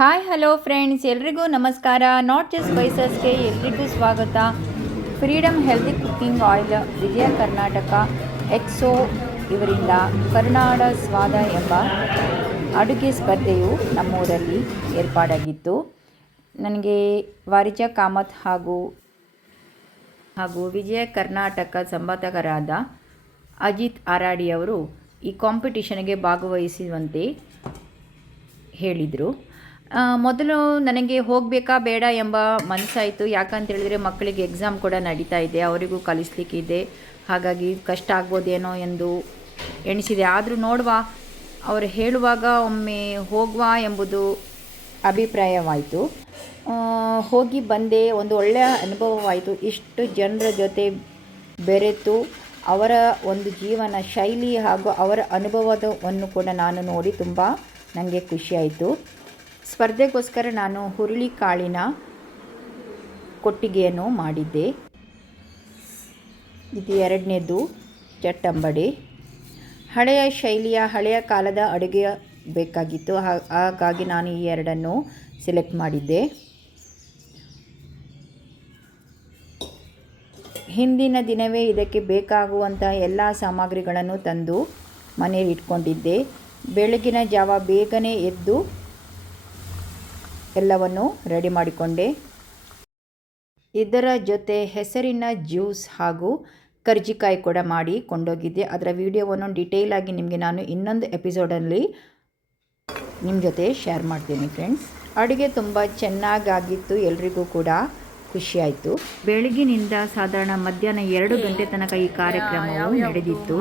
Hi hello friends, ಎಲ್ರಿಗೂ ನಮಸ್ಕಾರ. Not just ಸ್ಪೈಸಸ್ಗೆ ಎಲ್ರಿಗೂ ಸ್ವಾಗತ. Freedom healthy cooking oil Vijaya Karnataka Exo ಇವರಿಂದ ಕರುನಾಡ ಸ್ವಾದ ಎಂಬ ಅಡುಗೆ ಸ್ಪರ್ಧೆಯು ನಮ್ಮೂರಲ್ಲಿ ಏರ್ಪಾಡಾಗಿತ್ತು. ನನಗೆ ವಾರಿಜಾ ಕಾಮತ್ ಹಾಗೂ ವಿಜಯ ಕರ್ನಾಟಕ ಸಂಪಾದಕರಾದ ಅಜಿತ್ ಆರಾಡಿಯವರು ಈ ಕಾಂಪಿಟಿಷನ್ಗೆ ಭಾಗವಹಿಸುವಂತೆ ಹೇಳಿದರು. ಮೊದಲು ನನಗೆ ಹೋಗಬೇಕಾ ಬೇಡ ಎಂಬ ಮನಸ್ಸಾಯಿತು. ಯಾಕಂತೇಳಿದರೆ ಮಕ್ಕಳಿಗೆ ಎಕ್ಸಾಮ್ ಕೂಡ ನಡೀತಾ ಇದೆ, ಅವರಿಗೂ ಕಲಿಸ್ಲಿಕ್ಕಿದೆ, ಹಾಗಾಗಿ ಕಷ್ಟ ಆಗ್ಬೋದೇನೋ ಎಂದು ಎಣಿಸಿದೆ. ಆದರೂ ನೋಡುವ, ಅವರು ಹೇಳುವಾಗ ಒಮ್ಮೆ ಹೋಗುವ ಎಂಬುದು ಅಭಿಪ್ರಾಯವಾಯಿತು. ಹೋಗಿ ಬಂದೆ, ಒಂದು ಒಳ್ಳೆಯ ಅನುಭವವಾಯಿತು. ಇಷ್ಟು ಜನರ ಜೊತೆ ಬೆರೆತು ಅವರ ಒಂದು ಜೀವನ ಶೈಲಿ ಹಾಗೂ ಅವರ ಅನುಭವವನ್ನು ಕೂಡ ನಾನು ನೋಡಿ ತುಂಬ ನನಗೆ ಖುಷಿಯಾಯಿತು. ಸ್ಪರ್ಧೆಗೋಸ್ಕರ ನಾನು ಹುರುಳಿಕಾಳಿನ ಕೊಟ್ಟಿಗೆಯನ್ನು ಮಾಡಿದ್ದೆ. ಇದು ಎರಡನೇದು ಚಟ್ಟಂಬಡೆ. ಹಳೆಯ ಶೈಲಿಯ ಹಳೆಯ ಕಾಲದ ಅಡುಗೆ ಬೇಕಾಗಿತ್ತು, ಹಾಗಾಗಿ ನಾನು ಈ ಎರಡನ್ನು ಸೆಲೆಕ್ಟ್ ಮಾಡಿದ್ದೆ. ಹಿಂದಿನ ದಿನವೇ ಇದಕ್ಕೆ ಬೇಕಾಗುವಂಥ ಎಲ್ಲ ಸಾಮಗ್ರಿಗಳನ್ನು ತಂದು ಮನೆಯಲ್ಲಿ ಇಟ್ಕೊಂಡಿದ್ದೆ. ಬೆಳಗಿನ ಜಾವ ಬೇಗನೆ ಎದ್ದು ಎಲ್ಲವನ್ನು ರೆಡಿ ಮಾಡಿಕೊಂಡೆ. ಇದರ ಜೊತೆ ಹೆಸರಿನ ಜ್ಯೂಸ್ ಹಾಗೂ ಕರ್ಜಿಕಾಯಿ ಕೂಡ ಮಾಡಿ ಕೊಂಡೋಗಿದ್ದೆ. ಅದರ ವಿಡಿಯೋವನ್ನು ಡೀಟೇಲ್ ಆಗಿ ನಿಮಗೆ ನಾನು ಇನ್ನೊಂದು ಎಪಿಸೋಡಲ್ಲಿ ನಿಮ್ಮ ಜೊತೆ ಶೇರ್ ಮಾಡ್ತೀನಿ ಫ್ರೆಂಡ್ಸ್. ಅಡುಗೆ ತುಂಬ ಚೆನ್ನಾಗಾಗಿತ್ತು, ಎಲ್ರಿಗೂ ಕೂಡ ಖುಷಿಯಾಯಿತು. ಬೆಳಗಿನಿಂದ ಸಾಧಾರಣ ಮಧ್ಯಾಹ್ನ 2 ಗಂಟೆ ತನಕ ಈ ಕಾರ್ಯಕ್ರಮವು ನಡೆದಿತ್ತು.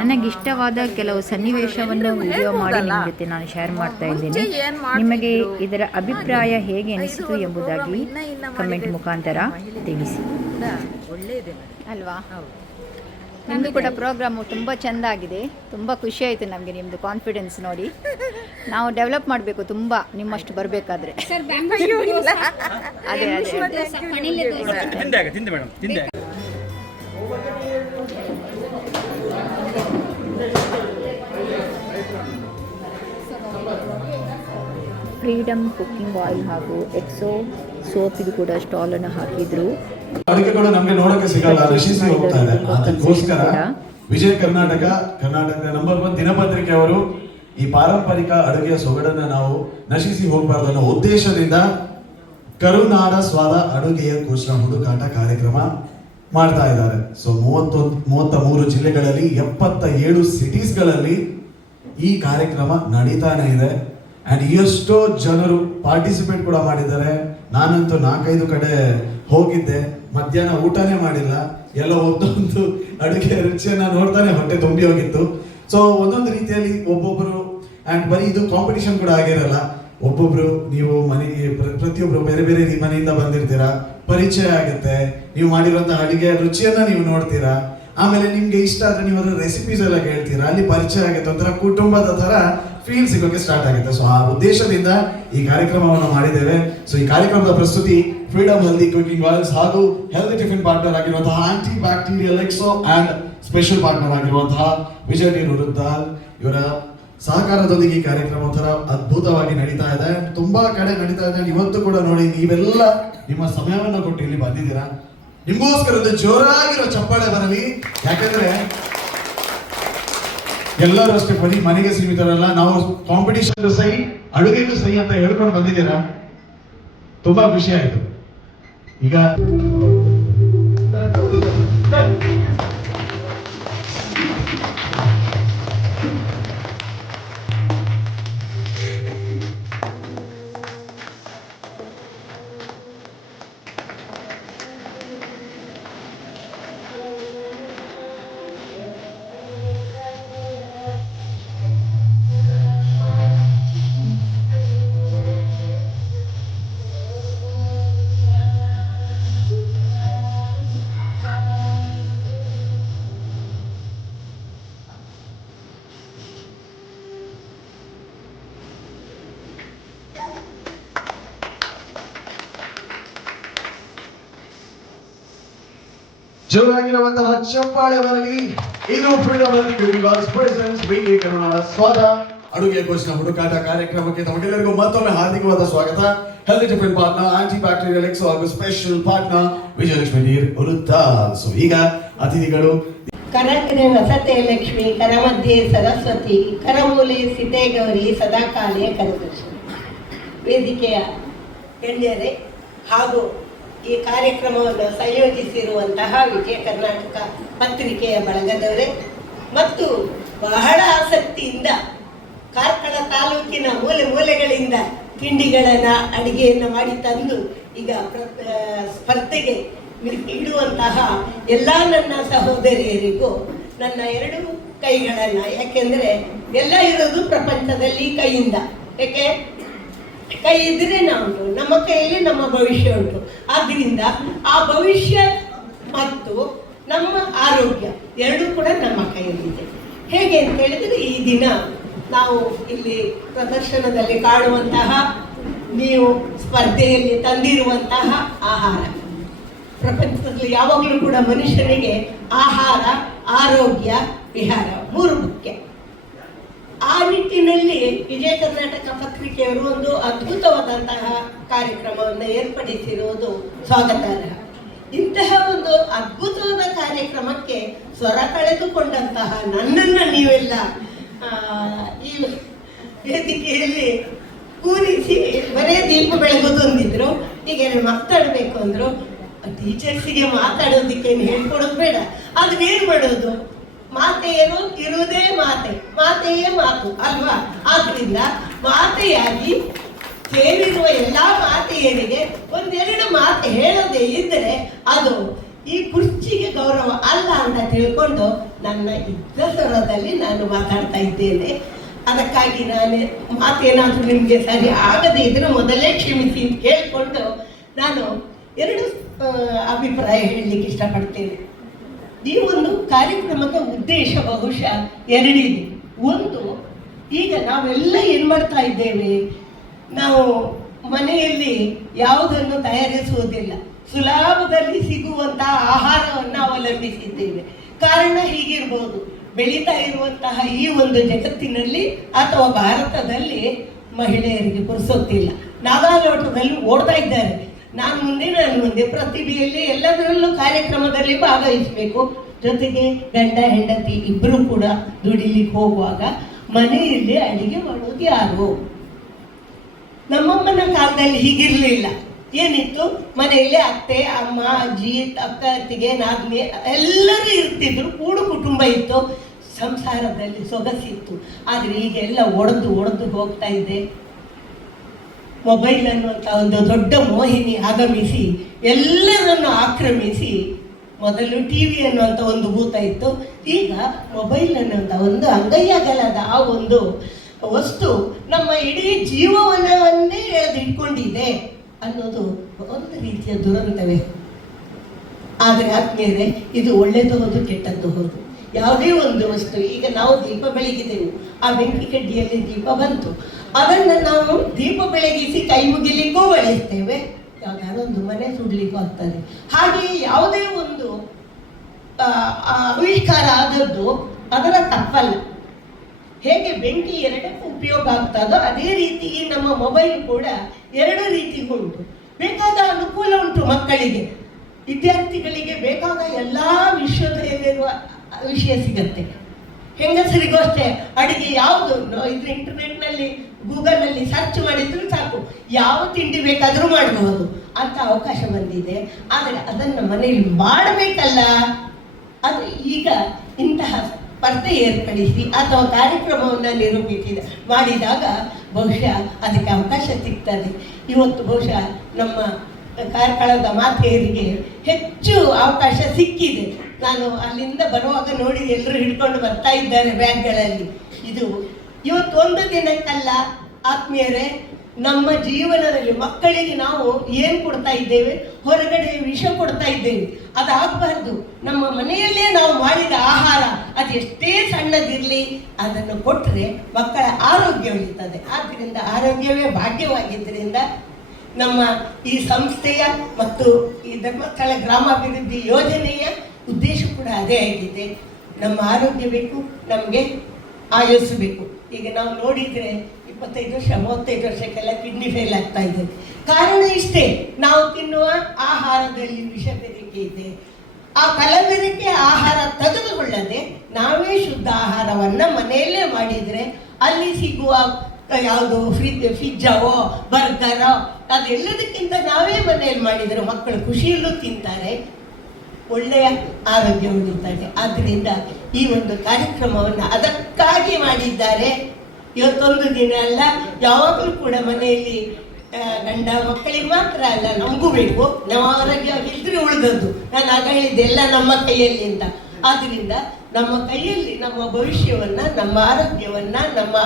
ನನಗಿಷ್ಟವಾದ ಕೆಲವು ಸನ್ನಿವೇಶವನ್ನು ವಿಡಿಯೋ ಮಾಡಿ ನಿಮ್ಮ ಜೊತೆ ನಾನು ಶೇರ್ ಮಾಡ್ತಾ ಇದ್ದೇನೆ. ನಿಮಗೆ ಇದರ ಅಭಿಪ್ರಾಯ ಹೇಗೆ ಅನಿಸಿತು ಎಂಬುದಾಗಿ ಕಮೆಂಟ್ ಮುಖಾಂತರ ತಿಳಿಸಿ. ಅಲ್ವಾ? ನಿಮ್ಮದು ಕೂಡ ಪ್ರೋಗ್ರಾಮು ತುಂಬ ಚೆಂದ ಆಗಿದೆ. ತುಂಬ ಖುಷಿಯಾಯಿತು ನಮಗೆ ನಿಮ್ಮದು ಕಾನ್ಫಿಡೆನ್ಸ್ ನೋಡಿ. ನಾವು ಡೆವಲಪ್ ಮಾಡಬೇಕು ತುಂಬ, ನಿಮ್ಮಷ್ಟು ಬರಬೇಕಾದ್ರೆ. ಅದೇ ಫ್ರೀಡಮ್ ಕುಕ್ಕಿಂಗ್ ಆಯಿಲ್ ಹಾಗೂ ಎಕ್ಸೋ ಸೋಪ್ ಇದು ಕೂಡ ಸ್ಟಾಲನ್ನು ಹಾಕಿದ್ರು. ಅಡುಗೆ ಕೂಡ ನಮಗೆ ನೋಡಕ್ಕೆ ಸಿಗಲ್ಲ, ನಶಿಸಿ ಹೋಗ್ತಾ ಇದೆ. ಅದಕ್ಕೋಸ್ಕರ ವಿಜಯ ಕರ್ನಾಟಕ ನಂಬರ್ 1 ದಿನಪತ್ರಿಕೆ ಅವರು ಈ ಪಾರಂಪರಿಕ ಅಡುಗೆಯ ಸೊಗಡನ್ನ ನಾವು ನಶಿಸಿ ಹೋಗಬಾರ್ದು ಅನ್ನೋ ಉದ್ದೇಶದಿಂದ ಕರುನಾಡ ಸ್ವಾದ ಅಡುಗೆಯ ಕುಶಲ ಹುಡುಕಾಟ ಕಾರ್ಯಕ್ರಮ ಮಾಡ್ತಾ ಇದ್ದಾರೆ. ಸೊ 33 ಜಿಲ್ಲೆಗಳಲ್ಲಿ 77 ಸಿಟೀಸ್ಗಳಲ್ಲಿ ಈ ಕಾರ್ಯಕ್ರಮ ನಡೀತಾನೆ ಇದೆ. ಅಂಡ್ ಎಷ್ಟೋ ಜನರು ಪಾರ್ಟಿಸಿಪೇಟ್ ಕೂಡ ಮಾಡಿದ್ದಾರೆ. ನಾನಂತೂ 4-5 ಕಡೆ ಹೋಗಿದ್ದೆ, ಮಧ್ಯಾಹ್ನ ಊಟನೇ ಮಾಡಿಲ್ಲ. ಎಲ್ಲ ಒಂದೊಂದು ಅಡುಗೆ ರುಚಿಯನ್ನ ನೋಡ್ತಾನೆ ಹೊಟ್ಟೆ ತುಂಬಿ ಹೋಗಿತ್ತು. ಸೊ ಒಂದೊಂದು ರೀತಿಯಲ್ಲಿ ಒಬ್ಬೊಬ್ಬರು, ಅಂಡ್ ಬರೀ ಇದು ಕಾಂಪಿಟಿಷನ್ ಕೂಡ ಆಗಿರಲ್ಲ. ಒಬ್ಬೊಬ್ರು ನೀವು ಮನೆಗೆ ಪ್ರತಿಯೊಬ್ರು ಬೇರೆ ಬೇರೆ ಮನೆಯಿಂದ ಬಂದಿರ್ತೀರಾ, ಪರಿಚಯ ಆಗುತ್ತೆ, ನೀವು ಮಾಡಿರುವಂತಹ ಅಡುಗೆ ರುಚಿಯನ್ನ ನೀವು ನೋಡ್ತೀರಾ. ಆಮೇಲೆ ನಿಮ್ಗೆ ಇಷ್ಟ ಆದ್ರೆ ನೀವು ಅದರ ರೆಸಿಪೀಸ್ ಎಲ್ಲ ಕೇಳ್ತೀರಾ, ಅಲ್ಲಿ ಪರಿಚಯ ಆಗುತ್ತೆ, ಒಂಥರ ಕುಟುಂಬದ ತರ ಫೀಲ್ ಸಿಗೋಕೆ ಸ್ಟಾರ್ಟ್ ಆಗುತ್ತೆ. ಸೊ ಆ ಉದ್ದೇಶದಿಂದ ಈ ಕಾರ್ಯಕ್ರಮವನ್ನು ಮಾಡಿದ್ದೇವೆ. ಸೊ ಈ ಕಾರ್ಯಕ್ರಮದ ಪ್ರಸ್ತುತಿ ಫ್ರೀಡಮ್ ಹೆಲ್ದಿ ಕುಕಿಂಗ್ ಆಯಿಲ್ಸ್ ಹಾಗೂ ಹೆಲ್ದಿ ಟಿಫಿನ್ ಪಾರ್ಟ್ನರ್ ಆಗಿರುವಂತಹ anti bacterial Exo and special partner ಆಗಿರುವಂತಹ ವಿಜಯ್ ಡಿ ರುದ್ದಾಲ್ ಇವರ ಸಹಕಾರದೊಂದಿಗೆ ಈ ಕಾರ್ಯಕ್ರಮ ಒಂಥರ ಅದ್ಭುತವಾಗಿ ನಡೀತಾ ಇದೆ. ತುಂಬಾ ಕಡೆ ನಡೀತಾ ಇದೆ. ಇವತ್ತು ಕೂಡ ನೋಡಿ, ನೀವೆಲ್ಲ ನಿಮ್ಮ ಸಮಯವನ್ನು ಕೊಟ್ಟು ಇಲ್ಲಿ ಬಂದಿದ್ದೀರಾ. ನಿಮಗೋಸ್ಕರ ಒಂದು ಜೋರಾಗಿರೋ ಚಪ್ಪಾಳೆ ಬರಲಿ. ಯಾಕಂದ್ರೆ ಎಲ್ಲರೂ ಅಷ್ಟೇ ಬರೀ ಮನೆಗೆ ಸೀಮಿತರಲ್ಲ, ನಾವು ಕಾಂಪಿಟಿಷನ್ ಸಹಿ ಅಡುಗೆಗೂ ಸಹಿ ಅಂತ ಹೇಳ್ಕೊಂಡು ಬಂದಿದ್ದೀರಾ. ತುಂಬಾ ಖುಷಿ ಆಯ್ತು. ಈಗ ಜೋರಾಗಿರುವಂತಹ ಚಪ್ಪಾಳೆ ಬರಲಿ. ಇದು freedom healthy cooking oils presents Vijaya Karnataka ಸ್ವಾದ ಅಡುಗೆ ಕೋಚಿನ ಹುಡುಕಾಟ ಕಾರ್ಯಕ್ರಮಕ್ಕೆ ತಮಗೆಲ್ಲರಿಗೂ ಮತ್ತೊಮ್ಮೆ ಹಾರ್ದಿಕವಾದ ಸ್ವಾಗತ. Health tiffin partner anti bacterial x ಹಾಗೂ ಸ್ಪೆಷಲ್ ಪಾರ್ಟ್ನರ್ ವಿಜಯಲಕ್ಷ್ಮಿ ನೀರ್ ಹುರುತ್ತಾಲ್. ಸೊ ಈಗ ಅತಿಥಿಗಳು ಕರಕೆರೆ ವಸತೆ ಲಕ್ಷ್ಮಿ, ಕರಮಧ್ಯೆ ಸರಸ್ವತಿ, ಕರಮೂಲೆ ಸಿತೆ ಗೌರಿ, ಸದಾಕಾಲಿಯ ಕರದರ್ಶನ. ವೇದಿಕೆಯ ಗಣ್ಯರೇ ಹಾಗೂ ಈ ಕಾರ್ಯಕ್ರಮವನ್ನು ಸಂಯೋಜಿಸಿರುವಂತಹ ವಿಜಯ ಕರ್ನಾಟಕ ಪತ್ರಿಕೆಯ ಬಳಗದವರೇ ಮತ್ತು ಬಹಳ ಆಸಕ್ತಿಯಿಂದ ಕಾರ್ಕಳ ತಾಲೂಕಿನ ಮೂಲೆ ಮೂಲೆಗಳಿಂದ ತಿಂಡಿಗಳನ್ನು ಅಡಿಗೆಯನ್ನು ಮಾಡಿ ತಂದು ಈಗ ಸ್ಪರ್ಧೆಗೆ ಇಡುವಂತಹ ಎಲ್ಲ ನನ್ನ ಸಹೋದರಿಯರಿಗೂ ನನ್ನ ಎರಡು ಕೈಗಳನ್ನು, ಯಾಕೆಂದರೆ ಎಲ್ಲ ಇರೋದು ಪ್ರಪಂಚದಲ್ಲಿ ಕೈಯಿಂದ. ಯಾಕೆ ಕೈ ಇದ್ರೆ ನಾವು ಉಂಟು, ನಮ್ಮ ಕೈಯಲ್ಲಿ ನಮ್ಮ ಭವಿಷ್ಯ ಉಂಟು. ಆದ್ದರಿಂದ ಆ ಭವಿಷ್ಯ ಮತ್ತು ನಮ್ಮ ಆರೋಗ್ಯ ಎರಡೂ ಕೂಡ ನಮ್ಮ ಕೈಯಲ್ಲಿದೆ. ಹೇಗೆ ಅಂತ ಹೇಳಿದರೆ, ಈ ದಿನ ನಾವು ಇಲ್ಲಿ ಪ್ರದರ್ಶನದಲ್ಲಿ ಕಾಣುವಂತಹ, ನೀವು ಸ್ಪರ್ಧೆಯಲ್ಲಿ ತಂದಿರುವಂತಹ ಆಹಾರ, ಪ್ರಪಂಚದಲ್ಲಿ ಯಾವಾಗಲೂ ಕೂಡ ಮನುಷ್ಯನಿಗೆ ಆಹಾರ, ಆರೋಗ್ಯ, ವಿಹಾರ ಮೂರು ಮುಖ್ಯ. ಆ ನಿಟ್ಟಿನಲ್ಲಿ ವಿಜಯ ಕರ್ನಾಟಕ ಪತ್ರಿಕೆಯವರು ಒಂದು ಅದ್ಭುತವಾದಂತಹ ಕಾರ್ಯಕ್ರಮವನ್ನು ಏರ್ಪಡಿಸಿರುವುದು ಸ್ವಾಗತಾರ್ಹ. ಇಂತಹ ಒಂದು ಅದ್ಭುತವಾದ ಕಾರ್ಯಕ್ರಮಕ್ಕೆ ಸ್ವರ ಕಳೆದುಕೊಂಡಂತಹ ನನ್ನನ್ನು ನೀವೆಲ್ಲ ಈ ವೇದಿಕೆಯಲ್ಲಿ ಕೂರಿಸಿ ಬರೇ ದೀಪ ಬೆಳಗೋದು ಅಂದಿದ್ರು. ಈಗ ಮಾತಾಡಬೇಕು ಅಂದರು. ಟೀಚರ್ಸಿಗೆ ಮಾತಾಡೋದಕ್ಕೇನು ಹೇಳ್ಕೊಡೋದು ಬೇಡ, ಅದನ್ನ ಏನು ಮಾಡೋದು? ಮಾತೆಯರು ಇರುವುದೇ ಮಾತೆಯೇ ಮಾತು ಅಲ್ವಾ? ಆದ್ರಿಂದ ಮಾತೆಯಾಗಿ ಸೇರಿರುವ ಎಲ್ಲ ಮಾತೆಯರಿಗೆ ಒಂದೆರಡು ಮಾತು ಹೇಳೋದೇ ಇದ್ದರೆ ಅದು ಈ ಕುರ್ಚಿಗೆ ಗೌರವ ಅಲ್ಲ ಅಂತ ತಿಳ್ಕೊಂಡು ನನ್ನ ಇದ್ದ ಸ್ವರದಲ್ಲಿ ನಾನು ಮಾತಾಡ್ತಾ ಇದ್ದೇನೆ. ಅದಕ್ಕಾಗಿ ನಾನು ಮಾತೇನಾದರೂ ನಿಮಗೆ ಸರಿ ಆಗದೇ ಇದ್ರೆ ಮೊದಲೇ ಕ್ಷಮಿಸಿ ಅಂತ ಕೇಳಿಕೊಂಡು ನಾನು ಎರಡು ಅಭಿಪ್ರಾಯ ಹೇಳಲಿಕ್ಕೆ ಇಷ್ಟಪಡ್ತೇನೆ. ಈ ಒಂದು ಕಾರ್ಯಕ್ರಮದ ಉದ್ದೇಶ ಬಹುಶಃ ಎರಡಿದೆ. ಒಂದು, ಈಗ ನಾವೆಲ್ಲ ಏನು ಮಾಡ್ತಾ ಇದ್ದೇವೆ, ನಾವು ಮನೆಯಲ್ಲಿ ಯಾವುದನ್ನು ತಯಾರಿಸುವುದಿಲ್ಲ, ಸುಲಭದಲ್ಲಿ ಸಿಗುವಂತಹ ಆಹಾರವನ್ನು ಅವಲಂಬಿಸಿದ್ದೇವೆ. ಕಾರಣ ಹೀಗಿರ್ಬೋದು, ಬೆಳೀತಾ ಇರುವಂತಹ ಈ ಒಂದು ಜಗತ್ತಿನಲ್ಲಿ ಅಥವಾ ಭಾರತದಲ್ಲಿ ಮಹಿಳೆಯರಿಗೆ ಪುರುಸೊತ್ತಿಲ್ಲ, ನಾಗಾಲೋಟದಲ್ಲಿ ಓಡ್ತಾ ಇದ್ದಾರೆ. ನಾನು ಮುಂದೆ ಪ್ರತಿಭೆಯಲ್ಲಿ ಎಲ್ಲದರಲ್ಲೂ ಕಾರ್ಯಕ್ರಮದಲ್ಲಿ ಭಾಗವಹಿಸಬೇಕು. ಜೊತೆಗೆ ಗಂಡ ಹೆಂಡತಿ ಇಬ್ಬರು ಕೂಡ ದುಡಿಲಿಕ್ಕೆ ಹೋಗುವಾಗ ಮನೆಯಲ್ಲಿ ಅಡಿಗೆ ಮಾಡೋದು ಯಾರು? ನಮ್ಮಮ್ಮನ ಕಾಲದಲ್ಲಿ ಹೀಗಿರಲಿಲ್ಲ. ಏನಿತ್ತು, ಮನೆಯಲ್ಲಿ ಅತ್ತೆ, ಅಮ್ಮ, ಅಜ್ಜಿ, ಅಕ್ಕ, ಅತ್ತಿಗೆ, ನಾದ್ನಿ ಎಲ್ಲರೂ ಇರ್ತಿದ್ರು. ಕೂಡು ಕುಟುಂಬ ಇತ್ತು, ಸಂಸಾರದಲ್ಲಿ ಸೊಗಸಿತ್ತು. ಆದರೆ ಈಗ ಎಲ್ಲ ಒಡೆದು ಹೋಗ್ತಾ ಇದೆ. ಮೊಬೈಲ್ ಅನ್ನುವಂಥ ಒಂದು ದೊಡ್ಡ ಮೋಹಿನಿ ಆಗಮಿಸಿ ಎಲ್ಲರನ್ನು ಆಕ್ರಮಿಸಿ, ಮೊದಲು ಟಿ ವಿ ಅನ್ನುವಂಥ ಒಂದು ಭೂತ ಇತ್ತು, ಈಗ ಮೊಬೈಲ್ ಅನ್ನುವಂಥ ಒಂದು ಅಂಗೈಯಾಗಲಾದ ಆ ಒಂದು ವಸ್ತು ನಮ್ಮ ಇಡೀ ಜೀವನವನ್ನೇ ಎಳೆದಿಟ್ಕೊಂಡಿದೆ ಅನ್ನೋದು ಒಂದು ರೀತಿಯ ದುರಂತವೇ. ಆದರೆ ಆದ್ಮೇಲೆ ಇದು ಒಳ್ಳೆಯದು ಹೌದು, ಕೆಟ್ಟದ್ದು ಹೌದು. ಯಾವುದೇ ಒಂದು ವಸ್ತು, ಈಗ ನಾವು ದೀಪ ಬೆಳಗಿದೆವು, ಆ ಬೆಂಕಿ ಕಡ್ಡಿಯಲ್ಲಿ ದೀಪ ಬಂತು, ಅದನ್ನು ನಾವು ದೀಪ ಬೆಳಗಿಸಿ ಕೈ ಮುಗಿಲಿಕ್ಕೂ ಬಳಸ್ತೇವೆ, ಯಾವುದಾದ್ರು ಒಂದು ಮನೆ ಸುಡ್ಲಿಕ್ಕೂ ಆಗ್ತದೆ. ಹಾಗೆಯೇ ಯಾವುದೇ ಒಂದು ಆವಿಷ್ಕಾರ ಆದದ್ದು ಅದರ ತಪ್ಪಲ್ಲ. ಹೇಗೆ ಬೆಂಕಿ ಎರಡಕ್ಕೂ ಉಪಯೋಗ ಆಗ್ತದೋ ಅದೇ ರೀತಿ ನಮ್ಮ ಮೊಬೈಲ್ ಕೂಡ ಎರಡು ರೀತಿ ಉಂಟು. ಬೇಕಾದ ಅನುಕೂಲ ಉಂಟು ಮಕ್ಕಳಿಗೆ, ವಿದ್ಯಾರ್ಥಿಗಳಿಗೆ ಬೇಕಾದ ಎಲ್ಲ ವಿಶ್ವದಲ್ಲಿರುವ ವಿಷಯ ಸಿಗತ್ತೆ. ಹೆಂಗಸರಿಗೂ ಅಷ್ಟೇ, ಅಡುಗೆ ಯಾವುದು ಇದು ಇಂಟರ್ನೆಟ್ನಲ್ಲಿ ಗೂಗಲ್ನಲ್ಲಿ ಸರ್ಚ್ ಮಾಡಿದ್ರು ಸಾಕು, ಯಾವ ತಿಂಡಿ ಬೇಕಾದರೂ ಮಾಡಬಹುದು ಅಂತ ಅವಕಾಶ ಬಂದಿದೆ. ಆದರೆ ಅದನ್ನು ಮನೆಯಲ್ಲಿ ಮಾಡಬೇಕಲ್ಲ, ಅದು ಈಗ ಇಂತಹ ಸ್ಪರ್ಧೆ ಏರ್ಪಡಿಸಿ ಅಥವಾ ಕಾರ್ಯಕ್ರಮವನ್ನು ಮಾಡಿದಾಗ ಬಹುಶಃ ಅದಕ್ಕೆ ಅವಕಾಶ ಸಿಗ್ತದೆ. ಇವತ್ತು ಬಹುಶಃ ನಮ್ಮ ಕಾರ್ಕಳದ ಮಾತೆಯರಿಗೆ ಹೆಚ್ಚು ಅವಕಾಶ ಸಿಕ್ಕಿದೆ. ನಾನು ಅಲ್ಲಿಂದ ಬರುವಾಗ ನೋಡಿ ಎಲ್ಲರೂ ಹಿಡ್ಕೊಂಡು ಬರ್ತಾ ಇದ್ದಾರೆ ಬ್ಯಾಗ್ಗಳಲ್ಲಿ. ಇದು ಇವತ್ತು ಒಂದು ದಿನಕ್ಕಲ್ಲ ಆತ್ಮೀಯರೇ, ನಮ್ಮ ಜೀವನದಲ್ಲಿ ಮಕ್ಕಳಿಗೆ ನಾವು ಏನು ಕೊಡ್ತಾ ಇದ್ದೇವೆ, ಹೊರಗಡೆ ವಿಷ ಕೊಡ್ತಾ ಇದ್ದೇವೆ. ಅದಾಗಬಾರ್ದು. ನಮ್ಮ ಮನೆಯಲ್ಲೇ ನಾವು ಮಾಡಿದ ಆಹಾರ ಅದು ಎಷ್ಟೇ ಸಣ್ಣದಿರಲಿ ಅದನ್ನು ಕೊಟ್ಟರೆ ಮಕ್ಕಳ ಆರೋಗ್ಯ ಉಳಿತದೆ. ಆದ್ದರಿಂದ ಆರೋಗ್ಯವೇ ಭಾಗ್ಯವಾಗಿದ್ದರಿಂದ ನಮ್ಮ ಈ ಸಂಸ್ಥೆಯ ಮತ್ತು ಈ ಧರ್ಮಸ್ಥಳ ಗ್ರಾಮಾಭಿವೃದ್ಧಿ ಯೋಜನೆಯ ಉದ್ದೇಶ ಕೂಡ ಅದೇ ಆಗಿದೆ. ನಮ್ಮ ಆರೋಗ್ಯ ಬೇಕು, ನಮಗೆ ಆಯಸ್ಸು ಬೇಕು. ಈಗ ನಾವು ನೋಡಿದರೆ 25 ವರ್ಷ 35 ವರ್ಷಕ್ಕೆಲ್ಲ ಕಿಡ್ನಿ ಫೇಲ್ ಆಗ್ತಾ ಇದೆ. ಕಾರಣ ಇಷ್ಟೇ, ನಾವು ತಿನ್ನುವ ಆಹಾರದಲ್ಲಿ ವಿಷ ಬೆರಿಕೆ ಇದೆ. ಆ ಕಲಬೆರಕೆ ಆಹಾರ ತೆಗೆದುಕೊಳ್ಳದೆ ನಾವೇ ಶುದ್ಧ ಆಹಾರವನ್ನು ಮನೆಯಲ್ಲೇ ಮಾಡಿದರೆ ಅಲ್ಲಿ ಸಿಗುವ ಯಾವುದು ಪಿಜ್ಜಾವೋ ಬರ್ಗರೋ ಅದೆಲ್ಲದಕ್ಕಿಂತ ನಾವೇ ಮನೆಯಲ್ಲಿ ಮಾಡಿದರೆ ಮಕ್ಕಳು ಖುಷಿಯಲ್ಲೂ ತಿಂತಾರೆ, ಒಳ್ಳೆಯ ಆರೋಗ್ಯ ಉಳಿತಾರೆ. ಆದ್ದರಿಂದ ಈ ಒಂದು ಕಾರ್ಯಕ್ರಮವನ್ನು ಅದಕ್ಕಾಗಿ ಮಾಡಿದ್ದಾರೆ. ಇವತ್ತೊಂದು ದಿನ ಅಲ್ಲ, ಯಾವಾಗಲೂ ಕೂಡ ಮನೆಯಲ್ಲಿ ಗಂಡ ಮಕ್ಕಳಿಗೆ ಮಾತ್ರ ಅಲ್ಲ, ನಮಗೂ ಬೇಕು. ನಾವು ಆರೋಗ್ಯವಾಗಿದ್ದರೆ ಉಳಿದದ್ದು. ನಾನು ಆಗ ಹೇಳಿದ್ದೆಲ್ಲ ನಮ್ಮ ಕೈಯಲ್ಲಿ ಅಂತ. ಆದ್ದರಿಂದ ನಮ್ಮ ಕೈಯಲ್ಲಿ ನಮ್ಮ ಭವಿಷ್ಯವನ್ನು, ನಮ್ಮ ಆರೋಗ್ಯವನ್ನು, ನಮ್ಮ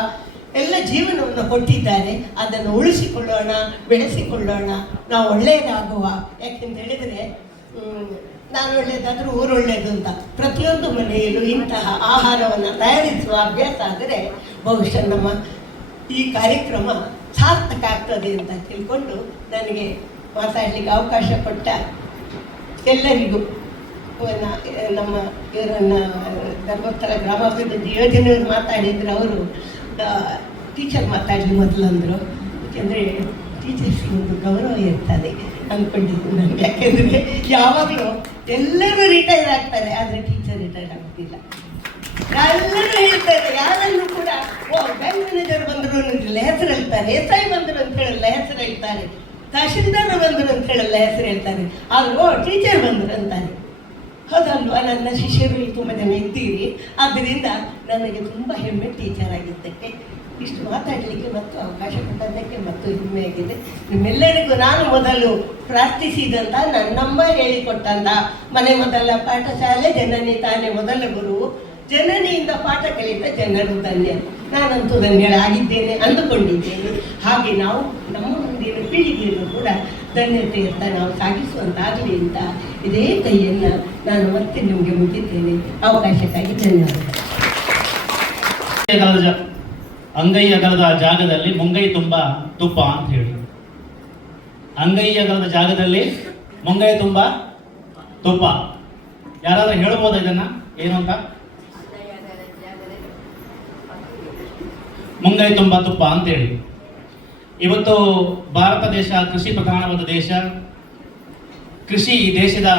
ಎಲ್ಲ ಜೀವನವನ್ನು ಕೊಟ್ಟಿದ್ದಾರೆ. ಅದನ್ನು ಉಳಿಸಿಕೊಳ್ಳೋಣ, ಬೆಳೆಸಿಕೊಳ್ಳೋಣ, ನಾವು ಒಳ್ಳೆಯದಾಗುವ. ಯಾಕೆಂತ ಹೇಳಿದರೆ ನಾನು ಒಳ್ಳೆಯದಾದರೂ ಊರು ಒಳ್ಳೆಯದು ಅಂತ. ಪ್ರತಿಯೊಂದು ಮನೆಯಲ್ಲೂ ಇಂತಹ ಆಹಾರವನ್ನು ತಯಾರಿಸುವ ಅಭ್ಯಾಸ ಆದರೆ ಬಹುಶಃ ನಮ್ಮ ಈ ಕಾರ್ಯಕ್ರಮ ಸಾರ್ಥಕ ಆಗ್ತದೆ ಅಂತ ತಿಳ್ಕೊಂಡು ನನಗೆ ಮಾತಾಡಲಿಕ್ಕೆ ಅವಕಾಶ ಕೊಟ್ಟ ಎಲ್ಲರಿಗೂ ನಮ್ಮ ಇವರನ್ನು ಧರ್ಮಸ್ಥಳ ಗ್ರಾಮಾಭಿವೃದ್ಧಿ ಯೋಜನೆಯವರು ಮಾತಾಡಿದ್ರು. ಅವರು ಟೀಚರ್ ಮಾತಾಡಲಿ ಮೊದಲು ಅಂದರು. ಯಾಕೆಂದರೆ ಟೀಚರ್ಸ್ಗೆ ಒಂದು ಗೌರವ ಇರ್ತದೆ ಅಂದ್ಕೊಂಡಿದ್ದು ನನಗೆ. ಯಾಕೆಂದರೆ ಯಾವಾಗಲೂ ಎಲ್ಲರೂ ರಿಟೈರ್ ಆಗ್ತಾರೆ, ಆದರೆ ಟೀಚರ್ ರಿಟೈರ್ ಆಗೋದಿಲ್ಲ. ಎಲ್ಲರೂ ಹೇಳ್ತಾರೆ, ಯಾರನ್ನು ಕೂಡ ಬ್ಯಾಂಕ್ ಮ್ಯಾನೇಜರ್ ಬಂದರು ಅಂತಿಲ್ಲ ಹೆಸರು ಹೇಳ್ತಾರೆ, SI ಬಂದರು ಅಂತ ಹೇಳಲ್ಲ ಹೆಸರು ಹೇಳ್ತಾರೆ, ತಹಶೀಲ್ದಾರ್ ಬಂದರು ಅಂತ ಹೇಳಲ್ಲ ಹೆಸರು ಹೇಳ್ತಾರೆ, ಆದರೂ ಟೀಚರ್ ಬಂದರು ಅಂತಾರೆ. ಹೌದಲ್ವಾ? ನನ್ನ ಶಿಷ್ಯರು ತುಂಬ ಜನ ಇದ್ದೀರಿ. ಆದ್ದರಿಂದ ನನಗೆ ತುಂಬ ಹೆಮ್ಮೆ ಟೀಚರ್ ಆಗಿದ್ದಕ್ಕೆ. ಇಷ್ಟು ಮಾತಾಡಲಿಕ್ಕೆ ಮತ್ತು ಅವಕಾಶ ಕೊಟ್ಟದ್ದಕ್ಕೆ ಮತ್ತು ಹೆಮ್ಮೆಯಾಗಿದೆ. ನಿಮ್ಮೆಲ್ಲರಿಗೂ ನಾನು ಮೊದಲು ಪ್ರಾರ್ಥಿಸಿದಂಥ ನನ್ನಮ್ಮ ಹೇಳಿಕೊಟ್ಟಂಥ ಮನೆ ಮೊದಲ ಪಾಠಶಾಲೆ, ಜನನಿ ತಾನೇ ಮೊದಲ ಗುರುವು, ಜನನಿಯಿಂದ ಪಾಠ ಕಲಿತ ಜನರು ಧನ್ಯ. ನಾನಂತೂ ಧನ್ಯಳಾಗಿದ್ದೇನೆ ಅಂದುಕೊಂಡಿದ್ದೇನೆ. ಹಾಗೆ ನಾವು ನಮ್ಮ ಮುಂದಿನ ಪೀಳಿಗೆಯನ್ನು ಕೂಡ ಧನ್ಯತೆಯತ್ತ ನಾವು ಸಾಗಿಸುವಂತಾಗಲಿ ಅಂತ ಇದೇ ಕೈಯನ್ನು ನಾನು ಮತ್ತೆ ನಿಮಗೆ ಮುಗಿದ್ದೇನೆ. ಅವಕಾಶಕ್ಕಾಗಿ ಧನ್ಯವಾದ. ಅಂಗೈ ಅಗಲದ ಜಾಗದಲ್ಲಿ ಮುಂಗೈ ತುಂಬ ತುಪ್ಪ ಅಂತ ಹೇಳಿ. ಅಂಗೈ ಅಗಲದ ಜಾಗದಲ್ಲಿ ಮುಂಗೈ ತುಂಬ ತುಪ್ಪ. ಯಾರಾದ್ರೂ ಹೇಳ್ಬೋದ ಇದನ್ನ ಏನು ಅಂತ? ಮುಂಗೈ ತುಂಬ ತುಪ್ಪ ಅಂತೇಳಿ. ಇವತ್ತು ಭಾರತ ದೇಶ ಕೃಷಿ ಪ್ರಧಾನವಾದ ದೇಶ. ಕೃಷಿ ಈ ದೇಶದ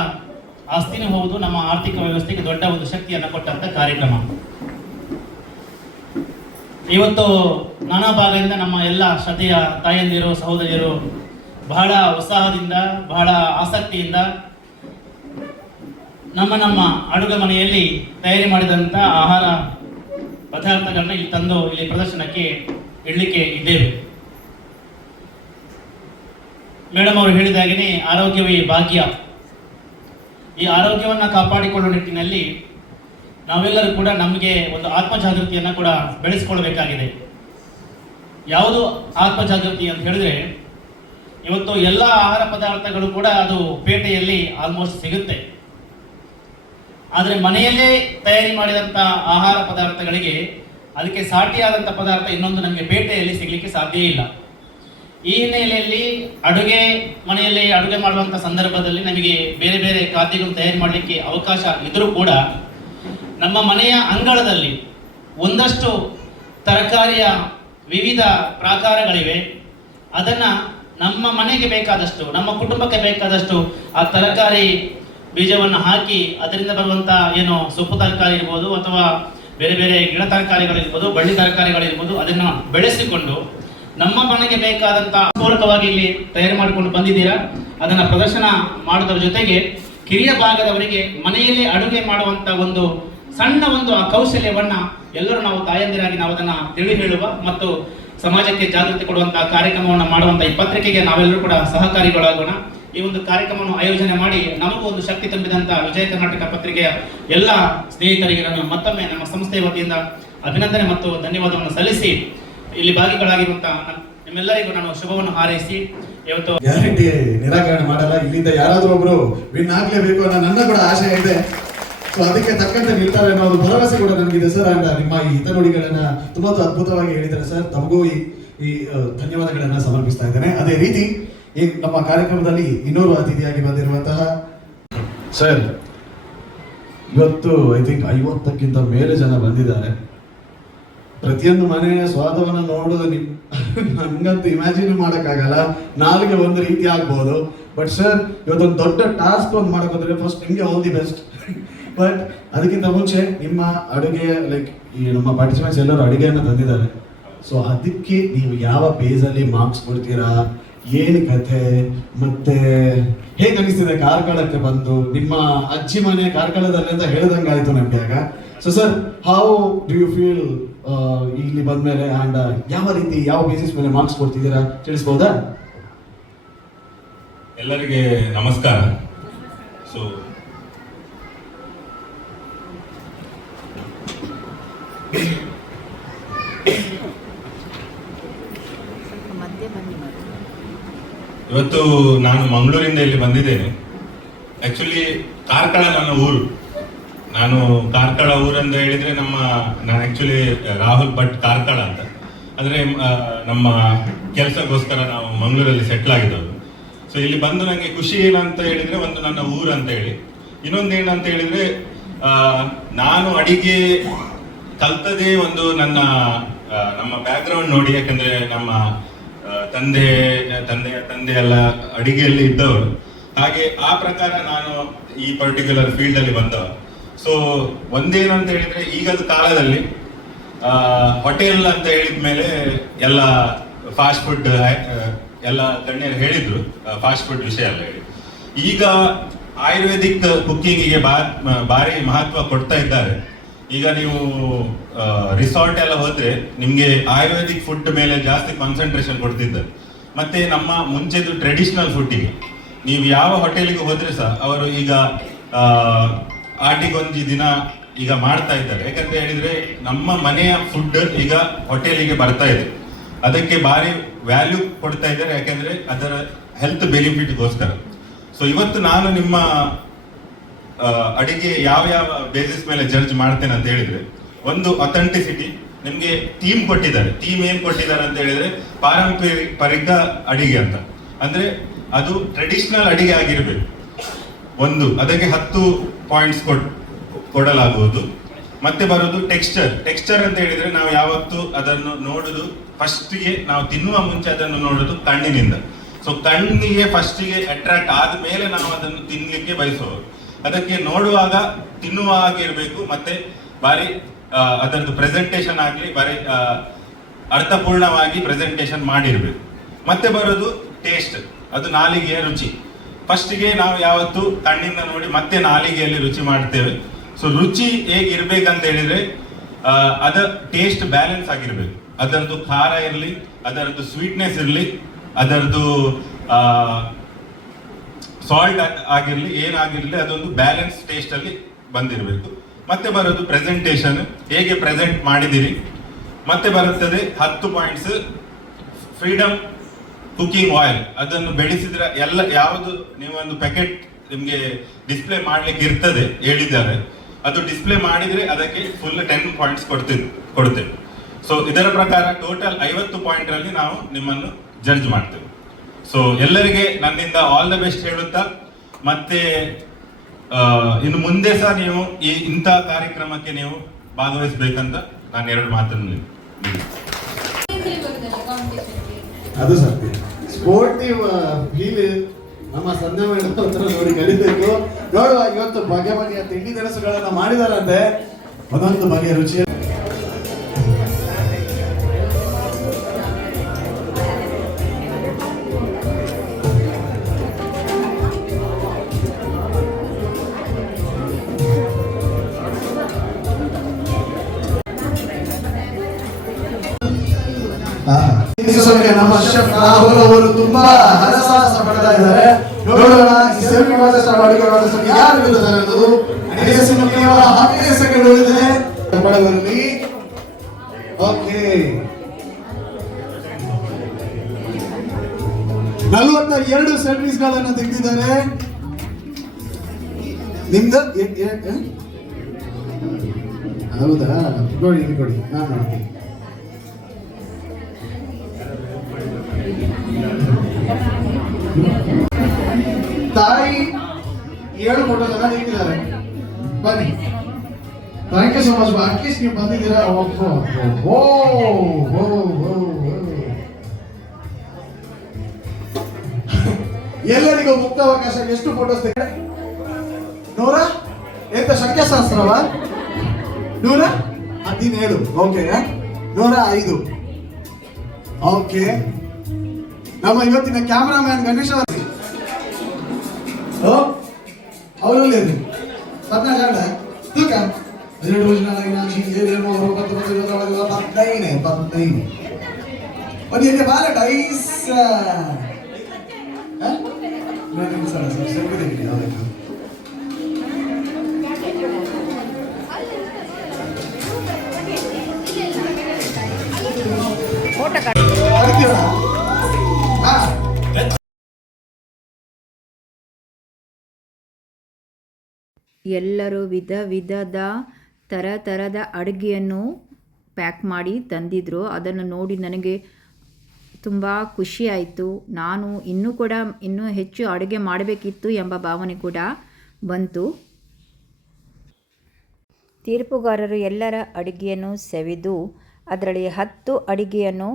ಆಸ್ತಿನೂ ಹೌದು, ನಮ್ಮ ಆರ್ಥಿಕ ವ್ಯವಸ್ಥೆಗೆ ದೊಡ್ಡ ಒಂದು ಶಕ್ತಿಯನ್ನು ಕೊಟ್ಟಂತ ಕಾರ್ಯಕ್ರಮ. ಇವತ್ತು ನಾನಾ ಭಾಗದಿಂದ ನಮ್ಮ ಎಲ್ಲ ಶ್ರದ್ಧೆಯ ತಾಯಂದಿರು, ಸಹೋದರಿಯರು ಬಹಳ ಉತ್ಸಾಹದಿಂದ, ಬಹಳ ಆಸಕ್ತಿಯಿಂದ ನಮ್ಮ ಅಡುಗೆ ಮನೆಯಲ್ಲಿ ತಯಾರಿ ಮಾಡಿದಂಥ ಆಹಾರ ಪದಾರ್ಥಗಳನ್ನ ಇಲ್ಲಿ ತಂದು ಇಲ್ಲಿ ಪ್ರದರ್ಶನಕ್ಕೆ ಇಡಲಿಕ್ಕೆ ಇದ್ದೇವೆ. ಮೇಡಮ್ ಅವರು ಹೇಳಿದಾಗೇ ಆರೋಗ್ಯವೇ ಭಾಗ್ಯ. ಈ ಆರೋಗ್ಯವನ್ನು ಕಾಪಾಡಿಕೊಳ್ಳುವ ನಿಟ್ಟಿನಲ್ಲಿ ನಾವೆಲ್ಲರೂ ಕೂಡ ನಮಗೆ ಒಂದು ಆತ್ಮಜಾಗೃತಿಯನ್ನು ಕೂಡ ಬೆಳೆಸ್ಕೊಳ್ಬೇಕಾಗಿದೆ. ಯಾವುದು ಆತ್ಮಜಾಗೃತಿ ಅಂತ ಹೇಳಿದ್ರೆ, ಇವತ್ತು ಎಲ್ಲ ಆಹಾರ ಪದಾರ್ಥಗಳು ಕೂಡ ಅದು ಪೇಟೆಯಲ್ಲಿ ಆಲ್ಮೋಸ್ಟ್ ಸಿಗುತ್ತೆ. ಆದರೆ ಮನೆಯಲ್ಲೇ ತಯಾರಿ ಮಾಡಿದಂಥ ಆಹಾರ ಪದಾರ್ಥಗಳಿಗೆ ಅದಕ್ಕೆ ಸಾಟಿಯಾದಂಥ ಪದಾರ್ಥ ಇನ್ನೊಂದು ನಮಗೆ ಪೇಟೆಯಲ್ಲಿ ಸಿಗಲಿಕ್ಕೆ ಸಾಧ್ಯ ಇಲ್ಲ. ಈ ಹಿನ್ನೆಲೆಯಲ್ಲಿ ಮನೆಯಲ್ಲಿ ಅಡುಗೆ ಮಾಡುವಂಥ ಸಂದರ್ಭದಲ್ಲಿ ನಮಗೆ ಬೇರೆ ಬೇರೆ ಖಾದ್ಯಗಳು ತಯಾರು ಮಾಡಲಿಕ್ಕೆ ಅವಕಾಶ ಇದ್ರೂ ಕೂಡ ನಮ್ಮ ಮನೆಯ ಅಂಗಳದಲ್ಲಿ ಒಂದಷ್ಟು ತರಕಾರಿಯ ವಿವಿಧ ಪ್ರಾಕಾರಗಳಿವೆ. ಅದನ್ನು ನಮ್ಮ ಮನೆಗೆ ಬೇಕಾದಷ್ಟು, ನಮ್ಮ ಕುಟುಂಬಕ್ಕೆ ಬೇಕಾದಷ್ಟು ಆ ತರಕಾರಿ ಬೀಜವನ್ನು ಹಾಕಿ ಅದರಿಂದ ಬರುವಂಥ ಏನು ಸೊಪ್ಪು ತರಕಾರಿ ಇರ್ಬೋದು ಅಥವಾ ಬೇರೆ ಬೇರೆ ಗಿಡ ತರಕಾರಿಗಳಿರ್ಬೋದು, ಬಳ್ಳಿ ತರಕಾರಿಗಳಿರ್ಬೋದು, ಅದನ್ನು ಬೆಳೆಸಿಕೊಂಡು ನಮ್ಮ ಮನೆಗೆ ಬೇಕಾದಂಥ ಪೂರಕವಾಗಿ ಇಲ್ಲಿ ತಯಾರು ಮಾಡಿಕೊಂಡು ಬಂದಿದ್ದೀರಾ. ಅದನ್ನು ಪ್ರದರ್ಶನ ಮಾಡೋದ್ರ ಜೊತೆಗೆ ಕಿರಿಯ ಭಾಗದವರಿಗೆ ಮನೆಯಲ್ಲೇ ಅಡುಗೆ ಮಾಡುವಂಥ ಒಂದು ಸಣ್ಣ ಒಂದು ಆ ಕೌಶಲ್ಯವನ್ನು ಎಲ್ಲರೂ ನಾವು ತಾಯಂದಿರಾಗಿ ನಾವು ಅದನ್ನು ತಿಳಿ ಹೇಳುವ ಮತ್ತು ಸಮಾಜಕ್ಕೆ ಜಾಗೃತಿ ಕೊಡುವಂತಹ ಕಾರ್ಯಕ್ರಮವನ್ನು ಮಾಡುವಂಥ ಈ ಪತ್ರಿಕೆಗೆ ನಾವೆಲ್ಲರೂ ಕೂಡ ಸಹಕಾರಿಗಳಾಗೋಣ. ಈ ಒಂದು ಕಾರ್ಯಕ್ರಮವನ್ನು ಆಯೋಜನೆ ಮಾಡಿ ನಮಗೂ ಒಂದು ಶಕ್ತಿ ತುಂಬಿದಂಥ ವಿಜಯ ಕರ್ನಾಟಕ ಪತ್ರಿಕೆಯ ಎಲ್ಲ ಸ್ನೇಹಿತರಿಗೆ ನಾನು ಮತ್ತೊಮ್ಮೆ ನಮ್ಮ ಸಂಸ್ಥೆಯ ವತಿಯಿಂದ ಅಭಿನಂದನೆ ಮತ್ತು ಧನ್ಯವಾದವನ್ನು ಸಲ್ಲಿಸಿ ಇಲ್ಲಿ ಭಾಗಿಗಳಾಗಿರುವಂತಹ ನಿಮ್ಮೆಲ್ಲರಿಗೂ ನಾನು ಶುಭವನ್ನು ಹಾರೈಸಿ ಇವತ್ತು ಗ್ಯಾರಂಟಿ ನಿರಾಕರಣೆ ಮಾಡಲ್ಲ. ಇಲ್ಲಿಂದ ಯಾರಾದ್ರೂ ಒಬ್ರು ವಿನ್ ಆಗ್ಲೇಬೇಕು ಅನ್ನೋ ನನ್ನ ಕೂಡ ಆಶೆ ಇದೆ. ಸೊ ಅದಕ್ಕೆ ತಕ್ಕಂತೆ ನಿಲ್ತಾರೆ ಅನ್ನೋ ಒಂದು ಭರವಸೆ ಕೂಡ ನನಗಿದೆ ಸರ್. ಅಂಡ್ ನಿಮ್ಮ ಈ ಹಿತನುಡಿಗಳನ್ನ ತುಂಬಾ ಅದ್ಭುತವಾಗಿ ಹೇಳಿದ್ದಾರೆ ಸರ್. ತಮಗೂ ಈ ಧನ್ಯವಾದಗಳನ್ನ ಸಮರ್ಪಿಸ್ತಾ ಇದ್ದೇನೆ. ಅದೇ ರೀತಿ ಈ ನಮ್ಮ ಕಾರ್ಯಕ್ರಮದಲ್ಲಿ ಇನ್ನೂರು ಅತಿಥಿಯಾಗಿ ಬಂದಿರುವಂತಹ ಸರ್, ಇವತ್ತು ಐ ಥಿಂಕ್ 50ಕ್ಕಿಂತ ಮೇಲೆ ಜನ ಬಂದಿದ್ದಾರೆ. ಪ್ರತಿಯೊಂದು ಮನೆಯ ಸ್ವಾದವನ್ನು ನೋಡೋದು ನಂಗಂತೂ ಇಮ್ಯಾಜಿನ್ ಮಾಡೋಕ್ಕಾಗಲ್ಲ. ನಾಲ್ಗೆ ಒಂದು ರೀತಿ ಆಗ್ಬೋದು, ಬಟ್ ಸರ್ ಇವತ್ತೊಂದು ದೊಡ್ಡ ಟಾಸ್ಕ್ ಒಂದು ಮಾಡೋಕೋದ್ರೆ ಫಸ್ಟ್ ನಿಮಗೆ ಆಲ್ ದಿ ಬೆಸ್ಟ್. ಬಟ್ ಅದಕ್ಕಿಂತ ಮುಂಚೆ ನಿಮ್ಮ ಅಡುಗೆ ಲೈಕ್ ಈ ನಮ್ಮ ಪಾರ್ಟಿಸಿಪೆಂಟ್ಸ್ ಎಲ್ಲರೂ ಅಡುಗೆಯನ್ನು ತಂದಿದ್ದಾರೆ. ಸೊ ಅದಕ್ಕೆ ನೀವು ಯಾವ ಬೇಸಲ್ಲಿ ಮಾರ್ಕ್ಸ್ ಕೊಡ್ತೀರಾ, ಏನು ಕಥೆ, ಮತ್ತೆ ಹೇಗೆ ಅನಿಸ್ತಿದೆ ಕಾರ್ಕಳಕ್ಕೆ ಬಂದು? ನಿಮ್ಮ ಅಜ್ಜಿ ಮನೆ ಕಾರ್ಕಳದಲ್ಲಿ ಅಂತ ಹೇಳ್ದಂಗೆ ಆಯ್ತು ನಮ್ಗೆ ಆಗ. So sir, how do you feel ಇಲ್ಲಿ ಬಂದ್ಮೇಲೆ ಆ್ಯಂಡ್ ಯಾವ ರೀತಿ ಯಾವ ಬೇಸಿಸ್ ಮೇಲೆ ಮಾರ್ಕ್ಸ್ ಕೊಡ್ತಿದ್ದೀರಾ ತಿಳಿಸ್ಬೋದಾ? ಎಲ್ಲರಿಗೆ ನಮಸ್ಕಾರ. ಸೊ ಇವತ್ತು ನಾನು ಮಂಗಳೂರಿಂದ ಇಲ್ಲಿ ಬಂದಿದ್ದೇನೆ. ಆಕ್ಚುಲಿ ಕಾರ್ಕಳ ನನ್ನ ಊರು. ನಾನು ಕಾರ್ಕಳ ಊರಂತ ಹೇಳಿದ್ರೆ ನಾನು ಆಕ್ಚುಲಿ ರಾಹುಲ್ ಭಟ್ ಕಾರ್ಕಳ ಅಂತ. ಅಂದ್ರೆ ನಮ್ಮ ಕೆಲಸಕ್ಕೋಸ್ಕರ ನಾವು ಮಂಗಳೂರಲ್ಲಿ ಸೆಟ್ಲ್ ಆಗಿದ್ದವರು. ಸೊ ಇಲ್ಲಿ ಬಂದು ನನಗೆ ಖುಷಿ ಏನಂತ ಹೇಳಿದ್ರೆ, ಒಂದು ನನ್ನ ಊರು ಅಂತ ಹೇಳಿ, ಇನ್ನೊಂದು ಏನಂತ ಹೇಳಿದ್ರೆ ನಾನು ಅಡಿಗೆ ಕಲ್ತದೇ ಒಂದು ನಮ್ಮ ಬ್ಯಾಕ್ಗ್ರೌಂಡ್ ನೋಡಿ. ಯಾಕಂದ್ರೆ ನಮ್ಮ ತಂದೆ ಎಲ್ಲ ಅಡಿಗೆಯಲ್ಲಿ ಇದ್ದವರು. ಹಾಗೆ ಆ ಪ್ರಕಾರ ನಾನು ಈ ಪರ್ಟಿಕ್ಯುಲರ್ ಫೀಲ್ಡ್ ಅಲ್ಲಿ ಬಂದವ. ಸೊ ಒಂದೇನು ಅಂತ ಹೇಳಿದ್ರೆ, ಈಗದ ಕಾಲದಲ್ಲಿ ಹೋಟೆಲ್ ಅಂತ ಹೇಳಿದ ಮೇಲೆ ಎಲ್ಲ ಫಾಸ್ಟ್ ಫುಡ್ ಎಲ್ಲ ಗಣ್ಯರು ಹೇಳಿದ್ರು, ಫಾಸ್ಟ್ ಫುಡ್ ವಿಷಯ ಎಲ್ಲ ಹೇಳಿ. ಈಗ ಆಯುರ್ವೇದಿಕ್ ಕುಕ್ಕಿಂಗಿಗೆ ಭಾರಿ ಮಹತ್ವ ಕೊಡ್ತಾ ಇದ್ದಾರೆ. ಈಗ ನೀವು ರಿಸಾರ್ಟ್ ಎಲ್ಲ ಹೋದ್ರೆ ನಿಮ್ಗೆ ಆಯುರ್ವೇದಿಕ್ ಫುಡ್ ಮೇಲೆ ಜಾಸ್ತಿ ಕಾನ್ಸಂಟ್ರೇಷನ್ ಕೊಡ್ತಿದ್ದಾರೆ. ಮತ್ತೆ ನಮ್ಮ ಮುಂಚೆದು ಟ್ರೆಡಿಷನಲ್ ಫುಡ್ಡಿಗೆ ನೀವು ಯಾವ ಹೋಟೆಲಿಗೆ ಹೋದ್ರೆ ಸಹ ಅವರು ಈಗ ಆಟಿಗೊಂದು ದಿನ ಈಗ ಮಾಡ್ತಾ ಇದ್ದಾರೆ. ಯಾಕಂತ ಹೇಳಿದ್ರೆ ನಮ್ಮ ಮನೆಯ ಫುಡ್ ಈಗ ಹೋಟೆಲಿಗೆ ಬರ್ತಾ ಇದೆ, ಅದಕ್ಕೆ ಭಾರಿ ವ್ಯಾಲ್ಯೂ ಕೊಡ್ತಾ ಇದ್ದಾರೆ. ಯಾಕಂದ್ರೆ ಅದರ ಹೆಲ್ತ್ ಬೆನಿಫಿಟ್ಗೋಸ್ಕರ. ಸೊ ಇವತ್ತು ನಾನು ನಿಮ್ಮ ಅಡಿಗೆ ಯಾವ ಬೇಸಿಸ್ ಮೇಲೆ ಜಡ್ಜ್ ಮಾಡ್ತೇನೆ ಅಂತ ಹೇಳಿದ್ರೆ, ಒಂದು ಅಥೆಂಟಿಸಿಟಿ. ನಿಮ್ಗೆ ಥೀಮ್ ಕೊಟ್ಟಿದ್ದಾರೆ. ಥೀಮ್ ಏನ್ ಕೊಟ್ಟಿದ್ದಾರೆ ಅಂತ ಹೇಳಿದ್ರೆ ಪಾರಂಪರಿಕ ಅಡಿಗೆ ಅಂತ. ಅಂದ್ರೆ ಅದು ಟ್ರೆಡಿಷನಲ್ ಅಡಿಗೆ ಆಗಿರ್ಬೇಕು. ಅದಕ್ಕೆ 10 ಪಾಯಿಂಟ್ಸ್ ಕೊಡಲಾಗುವುದು. ಮತ್ತೆ ಬರೋದು ಟೆಕ್ಸ್ಚರ್ ಅಂತ ಹೇಳಿದ್ರೆ, ನಾವು ಯಾವತ್ತು ಅದನ್ನು ನೋಡುದು ಫಸ್ಟಿಗೆ, ನಾವು ತಿನ್ನುವ ಮುಂಚೆ ಅದನ್ನು ನೋಡುದು ಕಣ್ಣಿನಿಂದ. ಸೊ ಕಣ್ಣಿಗೆ ಫಸ್ಟಿಗೆ ಅಟ್ರಾಕ್ಟ್ ಆದ್ಮೇಲೆ ನಾವು ಅದನ್ನು ತಿನ್ಲಿಕ್ಕೆ ಬಯಸುವುದು. ಅದಕ್ಕೆ ನೋಡುವಾಗ ತಿನ್ನುವ ಹಾಗೆ ಇರಬೇಕು. ಮತ್ತೆ ಬಾರಿ ಅದರದ್ದು ಪ್ರೆಸೆಂಟೇಷನ್ ಆಗಲಿ ಬಾರಿ ಅರ್ಥಪೂರ್ಣವಾಗಿ ಪ್ರೆಸೆಂಟೇಷನ್ ಮಾಡಿರ್ಬೇಕು. ಮತ್ತೆ ಬರೋದು ಟೇಸ್ಟ್, ಅದು ನಾಲಿಗೆಯ ರುಚಿ. ಫಸ್ಟಿಗೆ ನಾವು ಯಾವತ್ತು ಕಣ್ಣಿಂದ ನೋಡಿ ಮತ್ತೆ ನಾಲಿಗೆಯಲ್ಲಿ ರುಚಿ ಮಾಡ್ತೇವೆ. ಸೊ ರುಚಿ ಹೇಗಿರ್ಬೇಕಂತ ಹೇಳಿದ್ರೆ, ಅದ ಟೇಸ್ಟ್ ಬ್ಯಾಲೆನ್ಸ್ ಆಗಿರ್ಬೇಕು. ಅದರದ್ದು ಖಾರ ಇರಲಿ, ಅದರದ್ದು ಸ್ವೀಟ್ನೆಸ್ ಇರಲಿ, ಅದರದ್ದು ಸಾಲ್ಟ್ ಆಗಿರ್ಲಿ, ಏನಾಗಿರ್ಲಿ, ಅದೊಂದು ಬ್ಯಾಲೆನ್ಸ್ ಟೇಸ್ಟ್ ಅಲ್ಲಿ ಬಂದಿರಬೇಕು. ಮತ್ತೆ ಬರೋದು ಪ್ರೆಸೆಂಟೇಷನ್, ಹೇಗೆ ಪ್ರೆಸೆಂಟ್ ಮಾಡಿದಿರಿ. ಮತ್ತೆ ಬರುತ್ತದೆ 10 ಪಾಯಿಂಟ್ಸ್ ಫ್ರೀಡಮ್ ಕುಕಿಂಗ್ ಆಯಿಲ್. ಅದನ್ನು ಬೆಳೆಸಿದ್ರೆ ಯಾವುದು ನೀವು ಒಂದು ಪ್ಯಾಕೆಟ್ ನಿಮ್ಗೆ ಡಿಸ್ಪ್ಲೇ ಮಾಡ್ಲಿಕ್ಕೆ ಇರ್ತದೆ ಹೇಳಿದ್ದಾರೆ, ಅದು ಡಿಸ್ಪ್ಲೇ ಮಾಡಿದ್ರೆ ಅದಕ್ಕೆ ಫುಲ್ 10 ಪಾಯಿಂಟ್ಸ್ ಕೊಡ್ತೇವೆ. ಸೊ ಇದರ ಪ್ರಕಾರ ಟೋಟಲ್ 50 ಪಾಯಿಂಟ್ ಅಲ್ಲಿ ನಾವು ನಿಮ್ಮನ್ನು ಜಡ್ಜ್ ಮಾಡ್ತೇವೆ. ಸೊ ಎಲ್ಲರಿಗೆ ನನ್ನಿಂದ ಆಲ್ ದ ಬೆಸ್ಟ್ ಹೇಳುತ್ತಾ, ಮತ್ತೆ ಇನ್ನು ಮುಂದೆ ಸಹ ನೀವು ಇಂಥ ಕಾರ್ಯಕ್ರಮಕ್ಕೆ ನೀವು ಭಾಗವಹಿಸಬೇಕಂತ ನಾನು 2 ಮಾತನ್ನು ಅದು ಸತ್ಯ. ಸ್ಪೋರ್ಟಿವ್ ಫೀಲ್ ನಮ್ಮ ಸಂಧ್ಯಾ ಮೇಡಮ್ ಹತ್ರ ನೋಡಿ ಕಲಿಬೇಕು. ನೋಡುವ, ಇವತ್ತು ಬಗೆಯ ತಿಂಡಿ ತಿನಿಸುಗಳನ್ನ ಮಾಡಿದಾರಂತೆ, ಒಂದೊಂದು ಬಗೆಯ ರುಚಿ. ನಮ್ಮ ಶೆಫ್ ರಾಹುಲ್ ಅವರು ತುಂಬಾ ಹರಸಾಹಸ ಪಡ್ತಾ ಇದ್ದಾರೆ. ನೋಡೋಣ ಈ ಸೆಲ್ಫಿ ಮಾಸ್ಟರ್ ಅಡುಗೆ ಮಾಡಿಸಲು ಯಾರು ಗೆಲ್ಲುತ್ತಾರೆ ಅನ್ನೋದು. 15 ಸೆಕೆಂಡ್ ಉಳಿದಿದೆ. ಬಡವರಲ್ಲಿ ಓಕೆ 42 ಸೆಲ್ಫೀಸ್ ಗಳನ್ನು ತೆಗೆದಿದ್ದಾರೆ. ನಿಮ್ದು ಹೌದಾ? ಕೊಡಿ ನಾನು ಮಾಡ್ತೀನಿ. ತಾಯಿ 7 ಫೋಟೋಗಳನ್ನ ನೀಡಿದ್ದಾರೆ. ಬನ್ನಿ thank you so much. At least ನೀವು ಬಂದಿದ್ದೀರಾ. ಎಲ್ಲರಿಗೂ ಮುಕ್ತಾವಕಾಶ. ಎಷ್ಟು ಫೋಟೋಸ್ ತೆಗೆದ? 100 ಎಂತ ಸಂಖ್ಯಾಶಾಸ್ತ್ರವ? 117. ಓಕೆ, 105. ಓಕೆ, ನಮ್ಮ ಇವತ್ತಿನ ಕ್ಯಾಮ್ರಾಮ್ಯಾನ್ ಗಣೇಶ ಅವರಲ್ಲಿ 14 ತೂಕ 15 ಒಂದು ಎಣ್ಣೆ ಬಾರ ಡೈಸ್ ಎಲ್ಲರೂ ವಿಧದ ಥರದ ಅಡುಗೆಯನ್ನು ಪ್ಯಾಕ್ ಮಾಡಿ ತಂದಿದ್ದರು. ಅದನ್ನು ನೋಡಿ ನನಗೆ ತುಂಬ ಖುಷಿಯಾಯಿತು. ನಾನು ಇನ್ನೂ ಹೆಚ್ಚು ಅಡುಗೆ ಮಾಡಬೇಕಿತ್ತು ಎಂಬ ಭಾವನೆ ಕೂಡ ಬಂತು. ತೀರ್ಪುಗಾರರು ಎಲ್ಲರ ಅಡುಗೆಯನ್ನು ಸವಿದು ಅದರಲ್ಲಿ 10 ಅಡುಗೆಯನ್ನು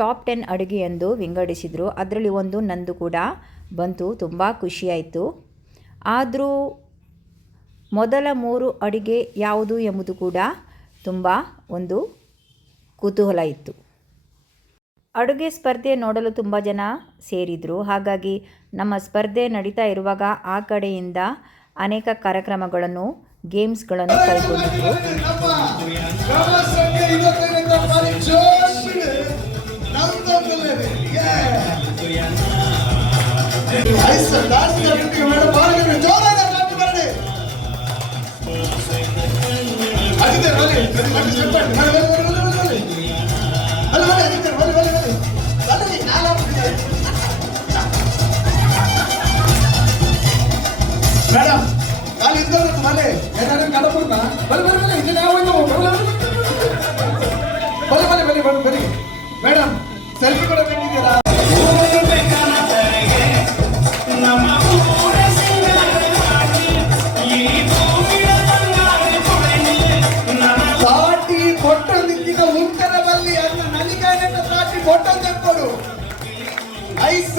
ಟಾಪ್ 10 ಅಡುಗೆ ಎಂದು ವಿಂಗಡಿಸಿದರು. ಅದರಲ್ಲಿ ಒಂದು ನಂದು ಕೂಡ ಬಂತು. ತುಂಬ ಖುಷಿಯಾಯಿತು. ಆದರೂ ಮೊದಲ 3 ಅಡುಗೆ ಯಾವುದು ಎಂಬುದು ಕೂಡ ತುಂಬ ಒಂದು ಕುತೂಹಲ ಇತ್ತು. ಅಡುಗೆ ಸ್ಪರ್ಧೆ ನೋಡಲು ತುಂಬ ಜನ ಸೇರಿದರು. ಹಾಗಾಗಿ ನಮ್ಮ ಸ್ಪರ್ಧೆ ನಡೀತಾ ಇರುವಾಗ ಆ ಕಡೆಯಿಂದ ಅನೇಕ ಕಾರ್ಯಕ್ರಮಗಳನ್ನು, ಗೇಮ್ಸ್ಗಳನ್ನು ಕೈಗೊಂಡಿದ್ದರು. ಮೇಡಮ್ ಅಲ್ಲಿ ಇದ್ದದ್ದು ಮನೆ ಏನಾದ್ರು ಕಡಪುರ್ನ ಬಲಿ ಇದು ನಾವು ಬಲಿ ಮೇಡಮ್ ಸೆಲ್ಫಿ ಕೂಡ ಬೇಕಿದ್ದೀರಾ? ಸಾಟಿ ಕೊಟ್ಟೊಂದಿಕ್ಕಿನ ಉತ್ತರ ಬಲ್ಲಿ ಅನ್ನ ನಲಿಕಾಯನ್ನ ಸಾಟಿ ಕೊಟ್ಟೊಂದು ಕೊಡು ಐಸ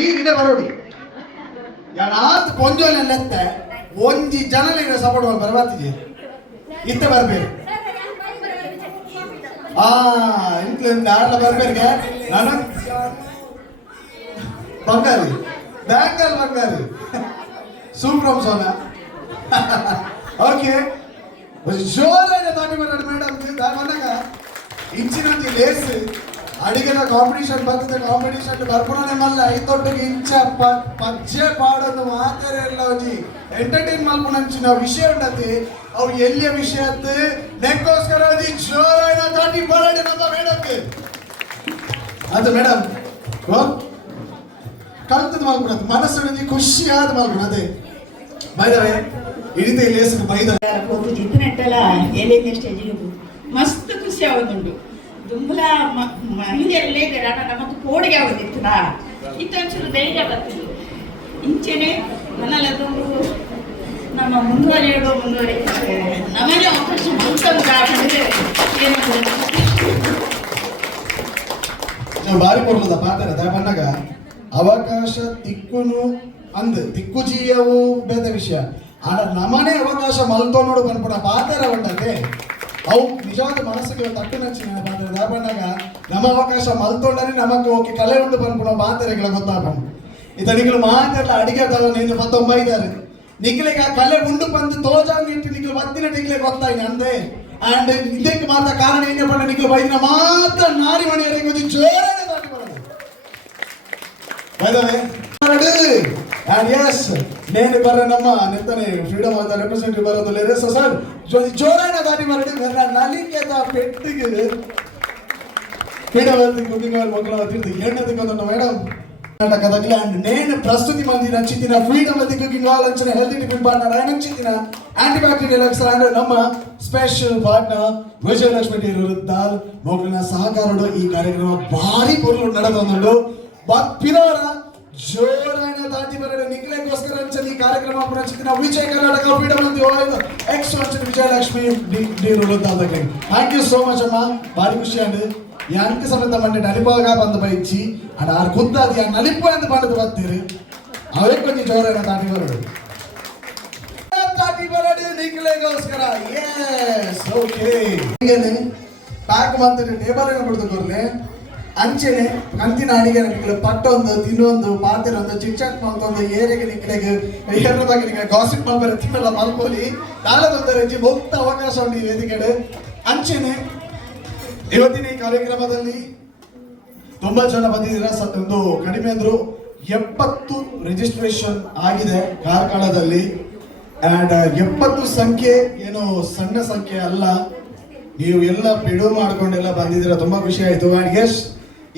ಈ ಇಡೆ ಬರೋಡಿ ಯಾರಾತ್ ಕೊಂಜೋಲೆತ್ತೆ ಒಂಜಿ ಜನಲಿನ ಸಪೋರ್ಟ್ ಬರ್ಬಾತಿಗೆ ಇತ್ತೆ ಬರ್ಬೇಕು. ಇಂಟ್ಲಿಂದ ಆಡ್ಲ ಬರ್ಬೇಕೆ ನಾನು ಬಂಗಾರಿ ಬ್ಯಾಂಗಲ್ ಬಂಗಾರಿ ಸೂಪ್ರಮ್ ಸೋನಾ ಓಕೆ ಜೋರಾಗ ತಾಟಿ ಮಾತಾಡಿ ಮೇಡಮ್ ಬಂದಾಗ ಇಂಚಿನೊಂದು ಲೇಸ್ ಅಡಿಗೆನ ಕಾಂಪಿಟೇಷನ್ ಬರ್ತದೆ. ಕಾಂಪಿಟೇಷನ್ ಬರ್ಪುಣನೆ ಮಲ್ಲ ಐದೊಟ್ಟಿಗೆ ಇಂಚ ಪಜ್ಜೆ ಪಾಡೋದು ಮಾತಾರೆ ಎಲ್ಲ ಒಂಜಿ ಎಂಟರ್ಟೈನ್ ಮಲ್ಪುಣಂಚಿನ ವಿಷಯ ಉಂಟತಿ ಅವು ಎಲ್ಲಿಯ ವಿಷಯ ಅತ್ತೆ ನೆಕ್ಕೋಸ್ಕರ ಜೋರಾಗ ತಾಟಿ ಬರಡಿ ನಮ್ಮ ಮೇಡಮ್ಗೆ ಅದು ಮೇಡಮ್ ಕಲ್ತದ ಮಲ್ಪುಣದು ಮನಸ್ಸು ಖುಷಿಯಾದ ಮಲ್ಪುಣ ಅದೇ ಬೈದವೆ ಇಡಿತ ಲೇಸ್ ಬೈದ ಜಿತ್ತನೆಟ್ಟಲ್ಲ ಏನೇನೇ ಸ್ಟೇಜಿಗೆ ಮಸ್ತ್ ಖುಷಿ ಆಗೋದುಂಟು. ದುಂಬಲ ಹಿಂದಿಯಲ್ಲೇ ನಮ್ಮದು ಕೋಡಿಗೆ ಆಗೋದಿತ್ತುನಾ ಇತ್ತೊಂಚೂರು ಧೈರ್ಯ ಬರ್ತಿದ್ದು ಇಂಚೆನೆ ಮನಲ್ಲದು ನಮ್ಮ ಮುಂದುವರಿಯೋದು ನಮಗೆ ಅವಕಾಶ ಬಂತಂದ್ರೆ ಬಾರಿ ಕೊಡ್ಲದ ಪಾತ್ರ ಬಂದಾಗ ಅವಕಾಶ ತಿಕ್ಕುನು ಅಂದ್ ತಿಕ್ಕುಜಿಯವು ಬೇದ ವಿಷಯ ಆಡ ನಮನೆ ಅವಕಾಶ ಮಲ್ತೋಡು ಬಂದ್ಬಿಡ ಪಾತ್ರ ಬಂಡದೆ ಅವು ನಿಜವಾದ ಮನಸ್ಸಿಗೆ ತಟ್ಟು ನಚ್ಚಿನ ಪಾತ್ರ ಬಂದಾಗ ನಮ್ಮ ಅವಕಾಶ ಮಲ್ತೊಂಡನೆ ನಮಗೆ ಹೋಗಿ ಕಲೆ ಉಂಟು ಬಂದ್ಬಿಡೋ ಪಾತ್ರೆಗಳ ಗೊತ್ತಾಗ್ಬಂದು ಇತ ನಿಗಳು ಮಾತೆಲ್ಲ ಅಡಿಗೆ ನೀನು ಮತ್ತೊಂಬೈದಾರೆ ನಿಗ್ಲಿಗೆ ಆ ಕಲೆ ಉಂಡು ಬಂದು ತೋಜಾಂಗ್ ಇಟ್ಟು ನಿಗ್ಲು ಮತ್ತಿನ ನಿಗ್ಲಿಗೆ ಗೊತ್ತಾಯ್ತು ಅಂದೆ ಅಂಡ್ ಇದಕ್ಕೆ ಮಾತ್ರ ಕಾರಣ ಏನೇ ಪಡ ನಿಗ್ಲು ಬೈದಿನ ಮಾತ್ರ ನಾರಿ ಮನೆಯವರಿಗೆ ಒಂದು ಜೋರಾಗಿ ದಾಟಿ ಬರೋದು ಬೈದವೆ ಅಂಡ್ ಎಸ್ నేను బర్ర నమ్మ నెత్తనే ఫ్రీడమ్ ఆఫ్ ద రిప్రజెంటేటివ్ బర్ర లేరే సార్ జోరైన దాటి మరడి వెర్ర నలికేత పెట్టిಗೆ freedom of the cooking all మొక్కల తిరిగి ఏంటది కొంత మేడం ಕರ್ನಾಟಕದಲ್ಲಿ ಅಂಡ್ ನೇನು ಪ್ರಸ್ತುತಿ ಮಂದಿ ಹಂಚಿತ್ತಿನ freedom of the cooking all ಅಂಚಿನ ಹೆಲ್ತ್ ಟಿಫಿನ್ ಪಾರ್ಟ್ನರ್ ಹಂಚಿತ್ತಿನ ಆಂಟಿ ಬ್ಯಾಕ್ಟೀರಿಯಲ್ ಎಕ್ಸ್ಟ್ರಾ ಅಂಡ್ ನಮ್ಮ ಸ್ಪೆಷಲ್ ಪಾರ್ಟ್ನರ್ ವಿಜಯಲಕ್ಷ್ಮಿ ದಾಲ್ ಮೊಕ್ಕಳ ಸಹಕಾರಡು ಈ ಕಾರ್ಯಕ್ರಮ ಭಾರಿ ಪೂರ್ಣ ನಡೆದೊಂದು ಪಿರೋರ ಜೋರಾನ ದಾಟಿ ಬರಡೆ ನಿಖಿಲೆಗೋಸ್ಕರ ಅಂಚಲಿ ಕಾರ್ಯಕ್ರಮ ಪುನಚಿತ್ತಿನ Vijaya Karnataka freedom of the all ಎಕ್ಸ್ ಅಂಚಿನ ವಿಜಯಲಕ್ಷ್ಮಿ ಡಿ ದಾಲ್ದಕ್ಕೆ ಥ್ಯಾಂಕ್ ಯು ಸೋ ಮಚ್ ಅಮ್ಮ ಭಾರಿ ಖುಷಿ ಅಂಡ್ ಯಾಕೆ ಸಮೇತ ಮಂಡೆ ನಲಿಪಾಗ ಬಂದು ಬೈಚಿ ಅಡ ಆರು ಕುದ್ದಾದಿ ಆ ನಲಿಪ ಅಂತ ಮಾಡಿದ್ರು ಬರ್ತೀರಿ ಅವೇ ಕೊಂಚ ಜೋರಾನ ದಾಟಿ ಬರಡೆ ನಿಖಿಲೆಗೋಸ್ಕರ ಎಸ್ ಓಕೆ ಪ್ಯಾಕ್ ಮಾಡ್ತಾರೆ ಟೇಬಲ್ ಏನು ಬಿಡ್ದು ಕೊರ್ಲೆ ಅಂಚೆನೆ ಕಂತಿನ ಅಡಿಗೆ ನಿಮಗೆ ಪಟ್ಟೊಂದು ತಿನ್ನೊಂದು ಪಾತ್ರೆ ಒಂದು ಚಿಟ್ಚಾಟ್ ಮಾಡ್ಕೊಂಡು ಏರಿಗೆ ನಿಕ್ಲೆಗೆ ಏರದಾಗ ನಿಮಗೆ ಗಾಸಿಪ್ ಮಾಡ್ಬಾರ ತಿನ್ನಲ್ಲ ಮಲ್ಕೋಲಿ ಕಾಲದೊಂದು ರೆಂಜಿ ಮುಕ್ತ ಅವಕಾಶ ಉಂಟು ಈ ವೇದಿಕೆಡೆ ಅಂಚೆನೆ ಇವತ್ತಿನ ಈ ಕಾರ್ಯಕ್ರಮದಲ್ಲಿ ತುಂಬಾ ಜನ ಬಂದಿದ್ದೀರಾ ಒಂದು ಕಡಿಮೆ ಅಂದ್ರು 70 ರಿಜಿಸ್ಟ್ರೇಷನ್ ಆಗಿದೆ ಕಾರ್ಕಳದಲ್ಲಿ ಅಂಡ್ 70 ಸಂಖ್ಯೆ ಏನು ಸಣ್ಣ ಸಂಖ್ಯೆ ಅಲ್ಲ ನೀವು ಎಲ್ಲ ಬಿಡು ಮಾಡ್ಕೊಂಡೆಲ್ಲ ಬಂದಿದ್ದೀರಾ ತುಂಬಾ ಖುಷಿ ಆಯ್ತು ಅಂಡ್ ಎಸ್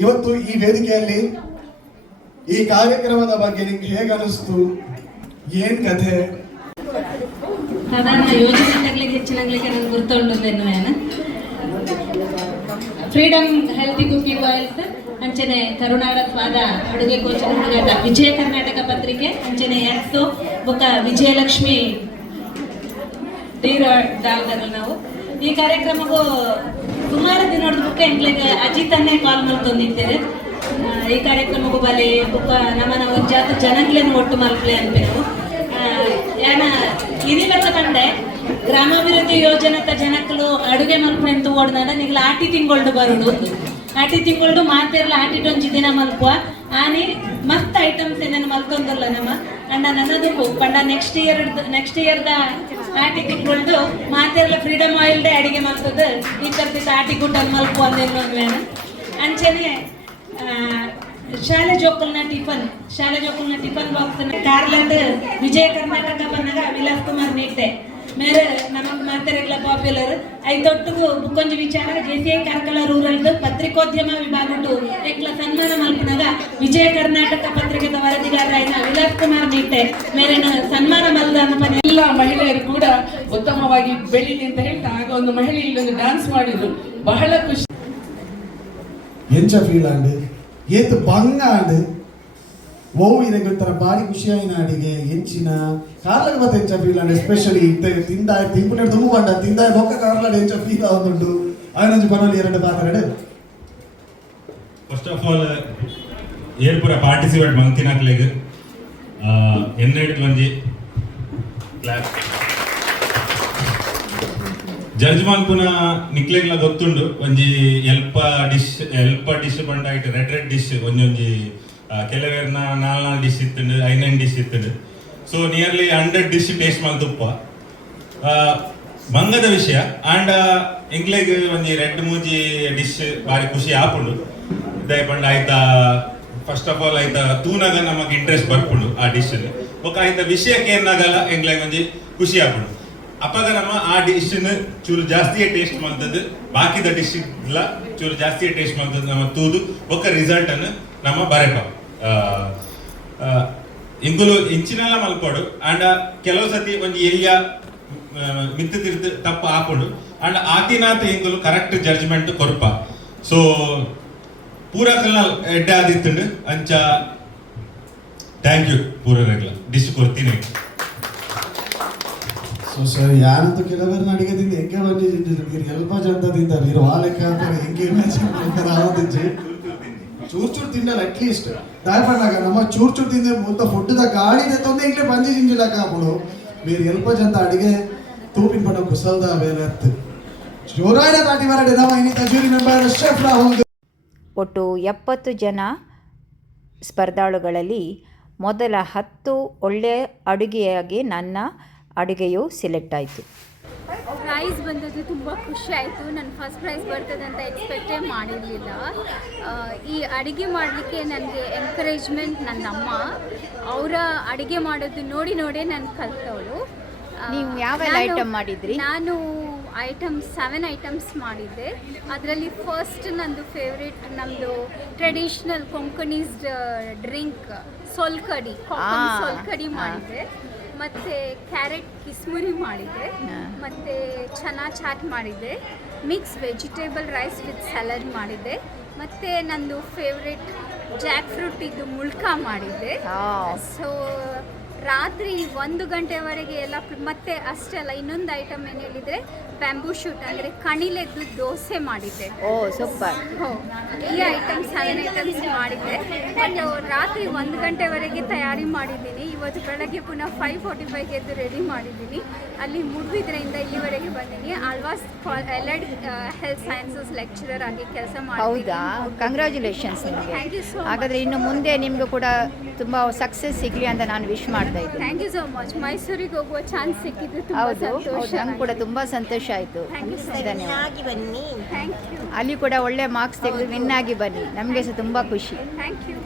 ಇವತ್ತು ಈ ವೇದಿಕೆಯಲ್ಲಿ ಈ ಕಾರ್ಯಕ್ರಮದ ಬಗ್ಗೆ ನಿಮ್ಗೆ ಹೇಗೆ ಅನಿಸ್ತು ಏನ್ ಕಥೆ ಸಾಧಾರಣ ಯೋಜನೆಗಳಿಗೆ ಹೆಚ್ಚಿನಾಗ್ಲಿಕ್ಕೆ ನಾನು ಗುರ್ತೊಂಡೇನು ನಾನು ಫ್ರೀಡಮ್ ಹೆಲ್ತಿ ಕುಕಿಂಗ್ ಆಯಿಲ್ಸ್ ಅಂಚನೆ ಕರುನಾಡ ಸ್ವಾದ ಅಡುಗೆ ಕೋಚಿನ ಹುಡುಗಾಟ ವಿಜಯ ಕರ್ನಾಟಕ ಪತ್ರಿಕೆ ಅಂಚನೆ ಎಕ್ಸು ಬೊಕ್ಕ ವಿಜಯಲಕ್ಷ್ಮಿ ದಾಲ್ದಾಗ ನಾವು ಈ ಕಾರ್ಯಕ್ರಮಕ್ಕೂ ಸುಮಾರು ದಿನ ನೋಡ್ಬೇಕು ಎಂಕ್ಲೆಗೆ ಅಜಿತನ್ನೇ ಕಾಲ್ ಮಾಡ್ಕೊಂಡಿದ್ದೇವೆ ಈ ಕಾರ್ಯಕ್ರಮಕ್ಕೂ ಬಲೆ ಬುಕ್ಕ ನಮ್ಮನ ಜಾತ ಜನಗ್ಲೇನು ಒಟ್ಟು ಮಲ್ಪ್ಲೆ ಅನ್ಬೇಕು ಯಾನ ಇನಿ ಬಚ್ಚ ಬಂಡೆ ಗ್ರಾಮಾಭಿವೃದ್ಧಿ ಯೋಜನೆತ ಜನಕ್ಕಲು ಅಡುಗೆ ಮಲ್ಪೆ ಅಂತ ಓಡ್ದಾಡ ನಿಗ್ಲ ಆಟಿ ತಿಂಗಳು ಬರೋಡು ಆಟಿ ತಿಂಗಳು ಮಾತೆರ್ಲ ಆಟಿಟೊಂಜಿ ದಿನ ಮಲ್ಪುವ ಆನಿ ಮಸ್ತ್ ಐಟಮ್ಸ್ ಏನೇನು ಮಲ್ಕೊಂಡಲ್ಲ ನಮ್ಮ ಅಂಡ ನನ್ನದು ಪಂಡ ನೆಕ್ಸ್ಟ್ ಇಯರ್ದ ಆಟಿ ತಿಂಗಳು ಮಾತೆರ್ಲ ಫ್ರೀಡಮ್ ಆಯಿಲ್ ಡೇ ಅಡಿಗೆ ಮಲ್ತದ ಈ ಕರ್ತಿದ್ದ ಆಟಿ ಗುಡ್ಡಲ್ಲಿ ಮಲ್ಪು ಅಂದೇನು ಅಂಚೆನೆ ಶಾಲೆ ಜೋಕಲ್ನ ಟಿಫನ್ ಬಾಕ್ಸ್ ಕಾರ್ಲೆಂಡ್ ವಿಜಯ ಕರ್ನಾಟಕ ಬಂದಾಗ ವಿಲಾಸ್ ಕುಮಾರ್ ನೀಟೆ ಮೇರೆ ನಮಗೆ ಮಾತೆರೆಗ್ಲ ಪಾಪ್ಯುಲರ್ ಐದೊಟ್ಟಿಗೂ ಬುಕ್ಕೊಂಜಿ ವಿಚಾರ JCI ಕಾರ್ಕಳ ರೂರಲ್ದು ಪತ್ರಿಕೋದ್ಯಮ ವಿಭಾಗಟ್ಟು ಎಕ್ಲ ಸನ್ಮಾನ ಮಲ್ಪನಾಗ ವಿಜಯ ಕರ್ನಾಟಕ ಪತ್ರಿಕೆದ ವರದಿಗಾರರಾಯಿನ ವಿಲಾಸ್ ಕುಮಾರ್ ನೀಟೆ ಮೇರೆನ ಸನ್ಮಾನ ಮಲ್ದ ಅನ್ಪನೆ ಎಲ್ಲ ಮಹಿಳೆಯರು ಕೂಡ ಉತ್ತಮವಾಗಿ ಬೆಳೀಲಿ ಅಂತ ಹೇಳ್ತಾ ಆಗ ಒಂದು ಮಹಿಳೆ ಇಲ್ಲೊಂದು ಡ್ಯಾನ್ಸ್ ಮಾಡಿದ್ರು ಬಹಳ ಖುಷಿ ಎಂಚ ಫೀಲ್ ಆಂಡ್ ಏತ್ ಬಂಗ ಆಂಡ್ ಓ ಇದಕ್ಕೊಂಥರ ಭಾರಿ ಖುಷಿಯಾಯಿನ ಅಡಿಗೆ ಎಂಚಿನ ಕಾರ್ಲಾಗ ಮತ್ತೆ ಎಂಚ ಫೀಲ್ ಆಂಡ್ ಎಸ್ಪೆಷಲಿ ತಿಂದಾಯ ತಿಂಪುಟ ತುಂಬ ಬಂಡ ತಿಂದಾಯ ಬೊಕ್ಕ ಕಾರ್ಲಾಡ ಎಂಚ ಫೀಲ್ ಆಗುಂಟು ಅವನೊಂದು ಪನೋಲಿ ಎರಡು ಪಾತ್ರೆ ಫಸ್ಟ್ ಆಫ್ ಆಲ್ ಏರ್ಪುರ ಪಾರ್ಟಿಸಿಪೇಟ್ ಮಂತಿನಾಕ್ಲೆಗ್ ಎನ್ನೆಡ್ದು ಒಂಜಿ ಕ್ಲಾಸ್ ಜಡ್ಜ್ ಮಲ್ಪುನ ನಿಕ್ಲೆಗ್ಲ ಗೊತ್ತುಂಡು ಒಂಜಿ ಎಲ್ಪ ಡಿಶ್ ಬಂಡಾಯ್ತು ರೆಡ್ ಡಿಶ್ ಒಂಜೊಂಜಿ ಕೆಲವೇರ್ನ 4 ಡಿಶ್ ಇತ್ತುಂಡು 5 ಡಿಶ್ ಇತ್ತುಂಡು ಸೊ ನಿಯರ್ಲಿ 100 ಡಿಶ್ ಟೇಸ್ಟ್ ಮಲ್ತುಪ್ಪ ಬಂಗದ ವಿಷಯ ಆಂಡ್ ಎಂಗ್ಲೆಗ್ ಒಂಜಿ ರೆಡ್ ಮೂಜಿ ಡಿಶ್ ಬಾರಿ ಖುಷಿ ಆಪುಂಡು ಇದಾಯ್ ಪಂಡ ಆಯ್ತಾ ಫಸ್ಟ್ ಆಫ್ ಆಲ್ ಆಯ್ತಾ ತೂನಾಗ ನಮಗೆ ಇಂಟ್ರೆಸ್ಟ್ ಬರ್ಪುಂಡು ಆ ಡಿಶ್ ಬೊಕ್ಕ ಆಯ್ತಾ ವಿಷಯಕ್ಕೆ ಏನಾಗಲ್ಲ ಎಂಗ್ಲೆಗ್ ಒಂಜಿ ಖುಷಿ ಆಪುಂಡು ಅಪ್ಪಾಗ ನಮ್ಮ ಆ ಡಿಶ್ ಚೂರು ಜಾಸ್ತಿಯೇ ಟೇಸ್ಟ್ ಮಾಡ್ತದ್ದು ಬಾಕಿದ ಡಿಶ್ ಇಲ್ಲ ಚೂರು ಜಾಸ್ತಿಯೇ ಟೇಸ್ಟ್ ಮಾಡ್ತದ್ದು ನಮ್ಮ ತೂದು ಒಕ್ಕ ರಿಸಲ್ಟ್ ಅನ್ನು ನಮ್ಮ ಬರೆಪ ಇಂಗುಲು ಇಂಚಿನೆಲ್ಲ ಮಲ್ಪೋಡು ಅಂಡ್ ಕೆಲವು ಸತಿ ಒಂದು ಎಲ್ಲಿಯ ಮಿತ್ತು ತಿರ್ದು ತಪ್ಪು ಹಾಕೊಂಡು ಅಂಡ್ ಆತಿನಾಥ ಇಂಗುಲು ಕರೆಕ್ಟ್ ಜಡ್ಜ್ಮೆಂಟ್ ಕೊರ್ಪ ಸೊ ಪೂರಕಲ್ನ ಎಡ್ಡೆ ಆದಿತ್ತುಂಡು ಅಂಚ ಥ್ಯಾಂಕ್ ಯು ಪೂರ ರೆಗ್ಲ ಡಿಶ್ ಕೊಡ್ತೀನಿ ಸೊ ಸರ್ ಯಾರಂತೂ ಕೆಲವರನ್ನ ಅಡಿಗೆ ತಿಂದು ಹೆಂಗೆ ಬಂದಿದ್ದು మీరు ಎಲ್ಪ ಜನ ತಿಂತಾರೆ మీరు వాళ్ళకి అంటారు ಹೆಂಗೆ ಇಮ್ಯಾಜಿನ್ ಮಾಡ್ತಾರೆ ಆವತ್ತಿಂಚೆ ಚೂರು ತಿನ್ನಲ್ಲ ಅಟ್ಲೀಸ್ಟ್ దాయపడలాగా ನಮ್ಮ ಚೂರು ತಿಂದೆ ಮೊತ್ತ ಫುಡ್ದ ಗಾಡಿದೆ ತೊಂದೆ ಇಂಗ್ಲೇ ಬಂದಿ ಜಿಂಜಿಲಾಕ ಅప్పుడు మీరు ఎಲ್ಪ జంత ಅಡಿಗೆ ತೂಪಿನ ಪಡ ಕುಸಲ್ದ ಬೇರೆ ಅರ್ಥ ಜೋರಾಯಿನ ತಾಟಿ ಬರಡೆ ನಮ್ಮ ಇನ್ನಿತ ಜೂರಿ ಮೆಂಬರ್ ಶೆಫ್ ರಾಹುಲ್. ಒಟ್ಟು 70 ಜನ ಸ್ಪರ್ಧಾಳುಗಳಲ್ಲಿ ಮೊದಲ 10 ಒಳ್ಳೆಯ ಅಡುಗೆಯಾಗಿ ನನ್ನ ಅಡುಗೆಯು ಸೆಲೆಕ್ಟ್ ಆಯಿತು. ಪ್ರೈಸ್ ಬಂದದ್ದು ತುಂಬ ಖುಷಿ ಆಯಿತು. ನಾನು ಫಸ್ಟ್ ಪ್ರೈಸ್ ಬರ್ತದೆ ಅಂತ ಎಕ್ಸ್ಪೆಕ್ಟೇ ಮಾಡಿರಲಿಲ್ಲ. ಈ ಅಡುಗೆ ಮಾಡಲಿಕ್ಕೆ ನನಗೆ ಎನ್ಕರೇಜ್ಮೆಂಟ್ ನನ್ನ ಅಮ್ಮ. ಅವರ ಅಡುಗೆ ಮಾಡೋದು ನೋಡಿ ನಾನು ಕಲ್ತವಳು. ನೀವು ಯಾವೆಲ್ಲ ಐಟಮ್ ಮಾಡಿದ್ರಿ? ನಾನು 7 ಐಟಮ್ಸ್ ಮಾಡಿದ್ದೆ. ಅದರಲ್ಲಿ ಫಸ್ಟ್ ನಂದು ಫೇವ್ರೇಟ್ ನಮ್ಮದು ಟ್ರೆಡಿಷ್ನಲ್ ಕೊಂಕಣೀಸ್ ಡ್ರಿಂಕ್ ಸೊಲ್ಕಡಿ ಸೊಲ್ಕಡಿ ಮಾಡಿದ್ದೆ. ಮತ್ತು ಕ್ಯಾರೆಟ್ ಕಿಸ್ಮುರಿ ಮಾಡಿದ್ದೆ. ಮತ್ತು ಚನಾ ಚಾಟ್ ಮಾಡಿದ್ದೆ. Mix vegetable rice with salad ಮಾಡಿದ್ದೆ. ಮತ್ತು ನಂದು ಫೇವ್ರೇಟ್ ಜಾಕ್ ಫ್ರೂಟ್ ಇದ್ದು ಮುಳ್ಕ ಮಾಡಿದ್ದೆ. ಸೊ ರಾತ್ರಿ 1 ಗಂಟೆವರೆಗೆ ಎಲ್ಲ ಮತ್ತೆ ಅಷ್ಟೇ ಅಲ್ಲ, ಇನ್ನೊಂದು ಐಟಮ್ ಏನು ಹೇಳಿದರೆ ಬ್ಯಾಂಬೂ ಶೂಟ್ ಅಂದರೆ ಕಣಿಲೆದ್ದು ದೋಸೆ ಮಾಡಿದ್ದೆ. ಓ ಸೂಪರ್. ಈ ಐಟಮ್ಸ್ 7 ಐಟಮ್ಸ್ ಮಾಡಿದ್ದೆ. ಬಟ್ ರಾತ್ರಿ 1 ಗಂಟೆವರೆಗೆ ತಯಾರಿ ಮಾಡಿದ್ದೀನಿ. ಇವತ್ತು ಬೆಳಗ್ಗೆ ಪುನಃ 5:45ಗೆ ಎದ್ದು ರೆಡಿ ಮಾಡಿದ್ದೀನಿ. ಅಲ್ಲಿ ಮುಡುಬಿದ್ರೆಯಿಂದ ಇಲ್ಲಿವರೆಗೆ ಬಂದೀನಿ. ಆಳ್ವಾಸ್ ಎಲ್ಎಡ್ ಹೆಲ್ತ್ ಸೈನ್ಸಸ್ ಲೆಕ್ಚರರ್ ಆಗಿ ಕೆಲಸ ಮಾಡಿ. ಹೌದಾ? ಕಂಗ್ರ್ಯಾಚುಲೇಷನ್ಸ್ ನಿಮಗೆ. ಥ್ಯಾಂಕ್ ಯು ಸೊ ಹಾಗಾದರೆ ಇನ್ನು ಮುಂದೆ ನಿಮಗೂ ಕೂಡ ತುಂಬ ಸಕ್ಸಸ್ ಸಿಗಲಿ ಅಂತ ನಾನು ವಿಶ್ ಮಾಡ್ತಾ ಇದ್ದೀನಿ. Thank you so much. ಮೈಸೂರಿಗೆ ಹೋಗುವ ಚಾನ್ಸ್ ಸಿಕ್ಕಿದ್ದು ತುಂಬ ಹೌದು, ಸಂತೋಷ. ನಂಗೆ ಕೂಡ ತುಂಬ ಸಂತೋಷ ಆಯಿತು. ಧನ್ಯವಾದ. Thank you. ಅಲ್ಲಿ ಕೂಡ ಒಳ್ಳೆ ಮಾರ್ಕ್ಸ್ ತೆಗೆದು ವಿನ್ ಆಗಿ ಬನ್ನಿ. ನಮಗೆ ಸಹ ತುಂಬ ಖುಷಿ. Thank you.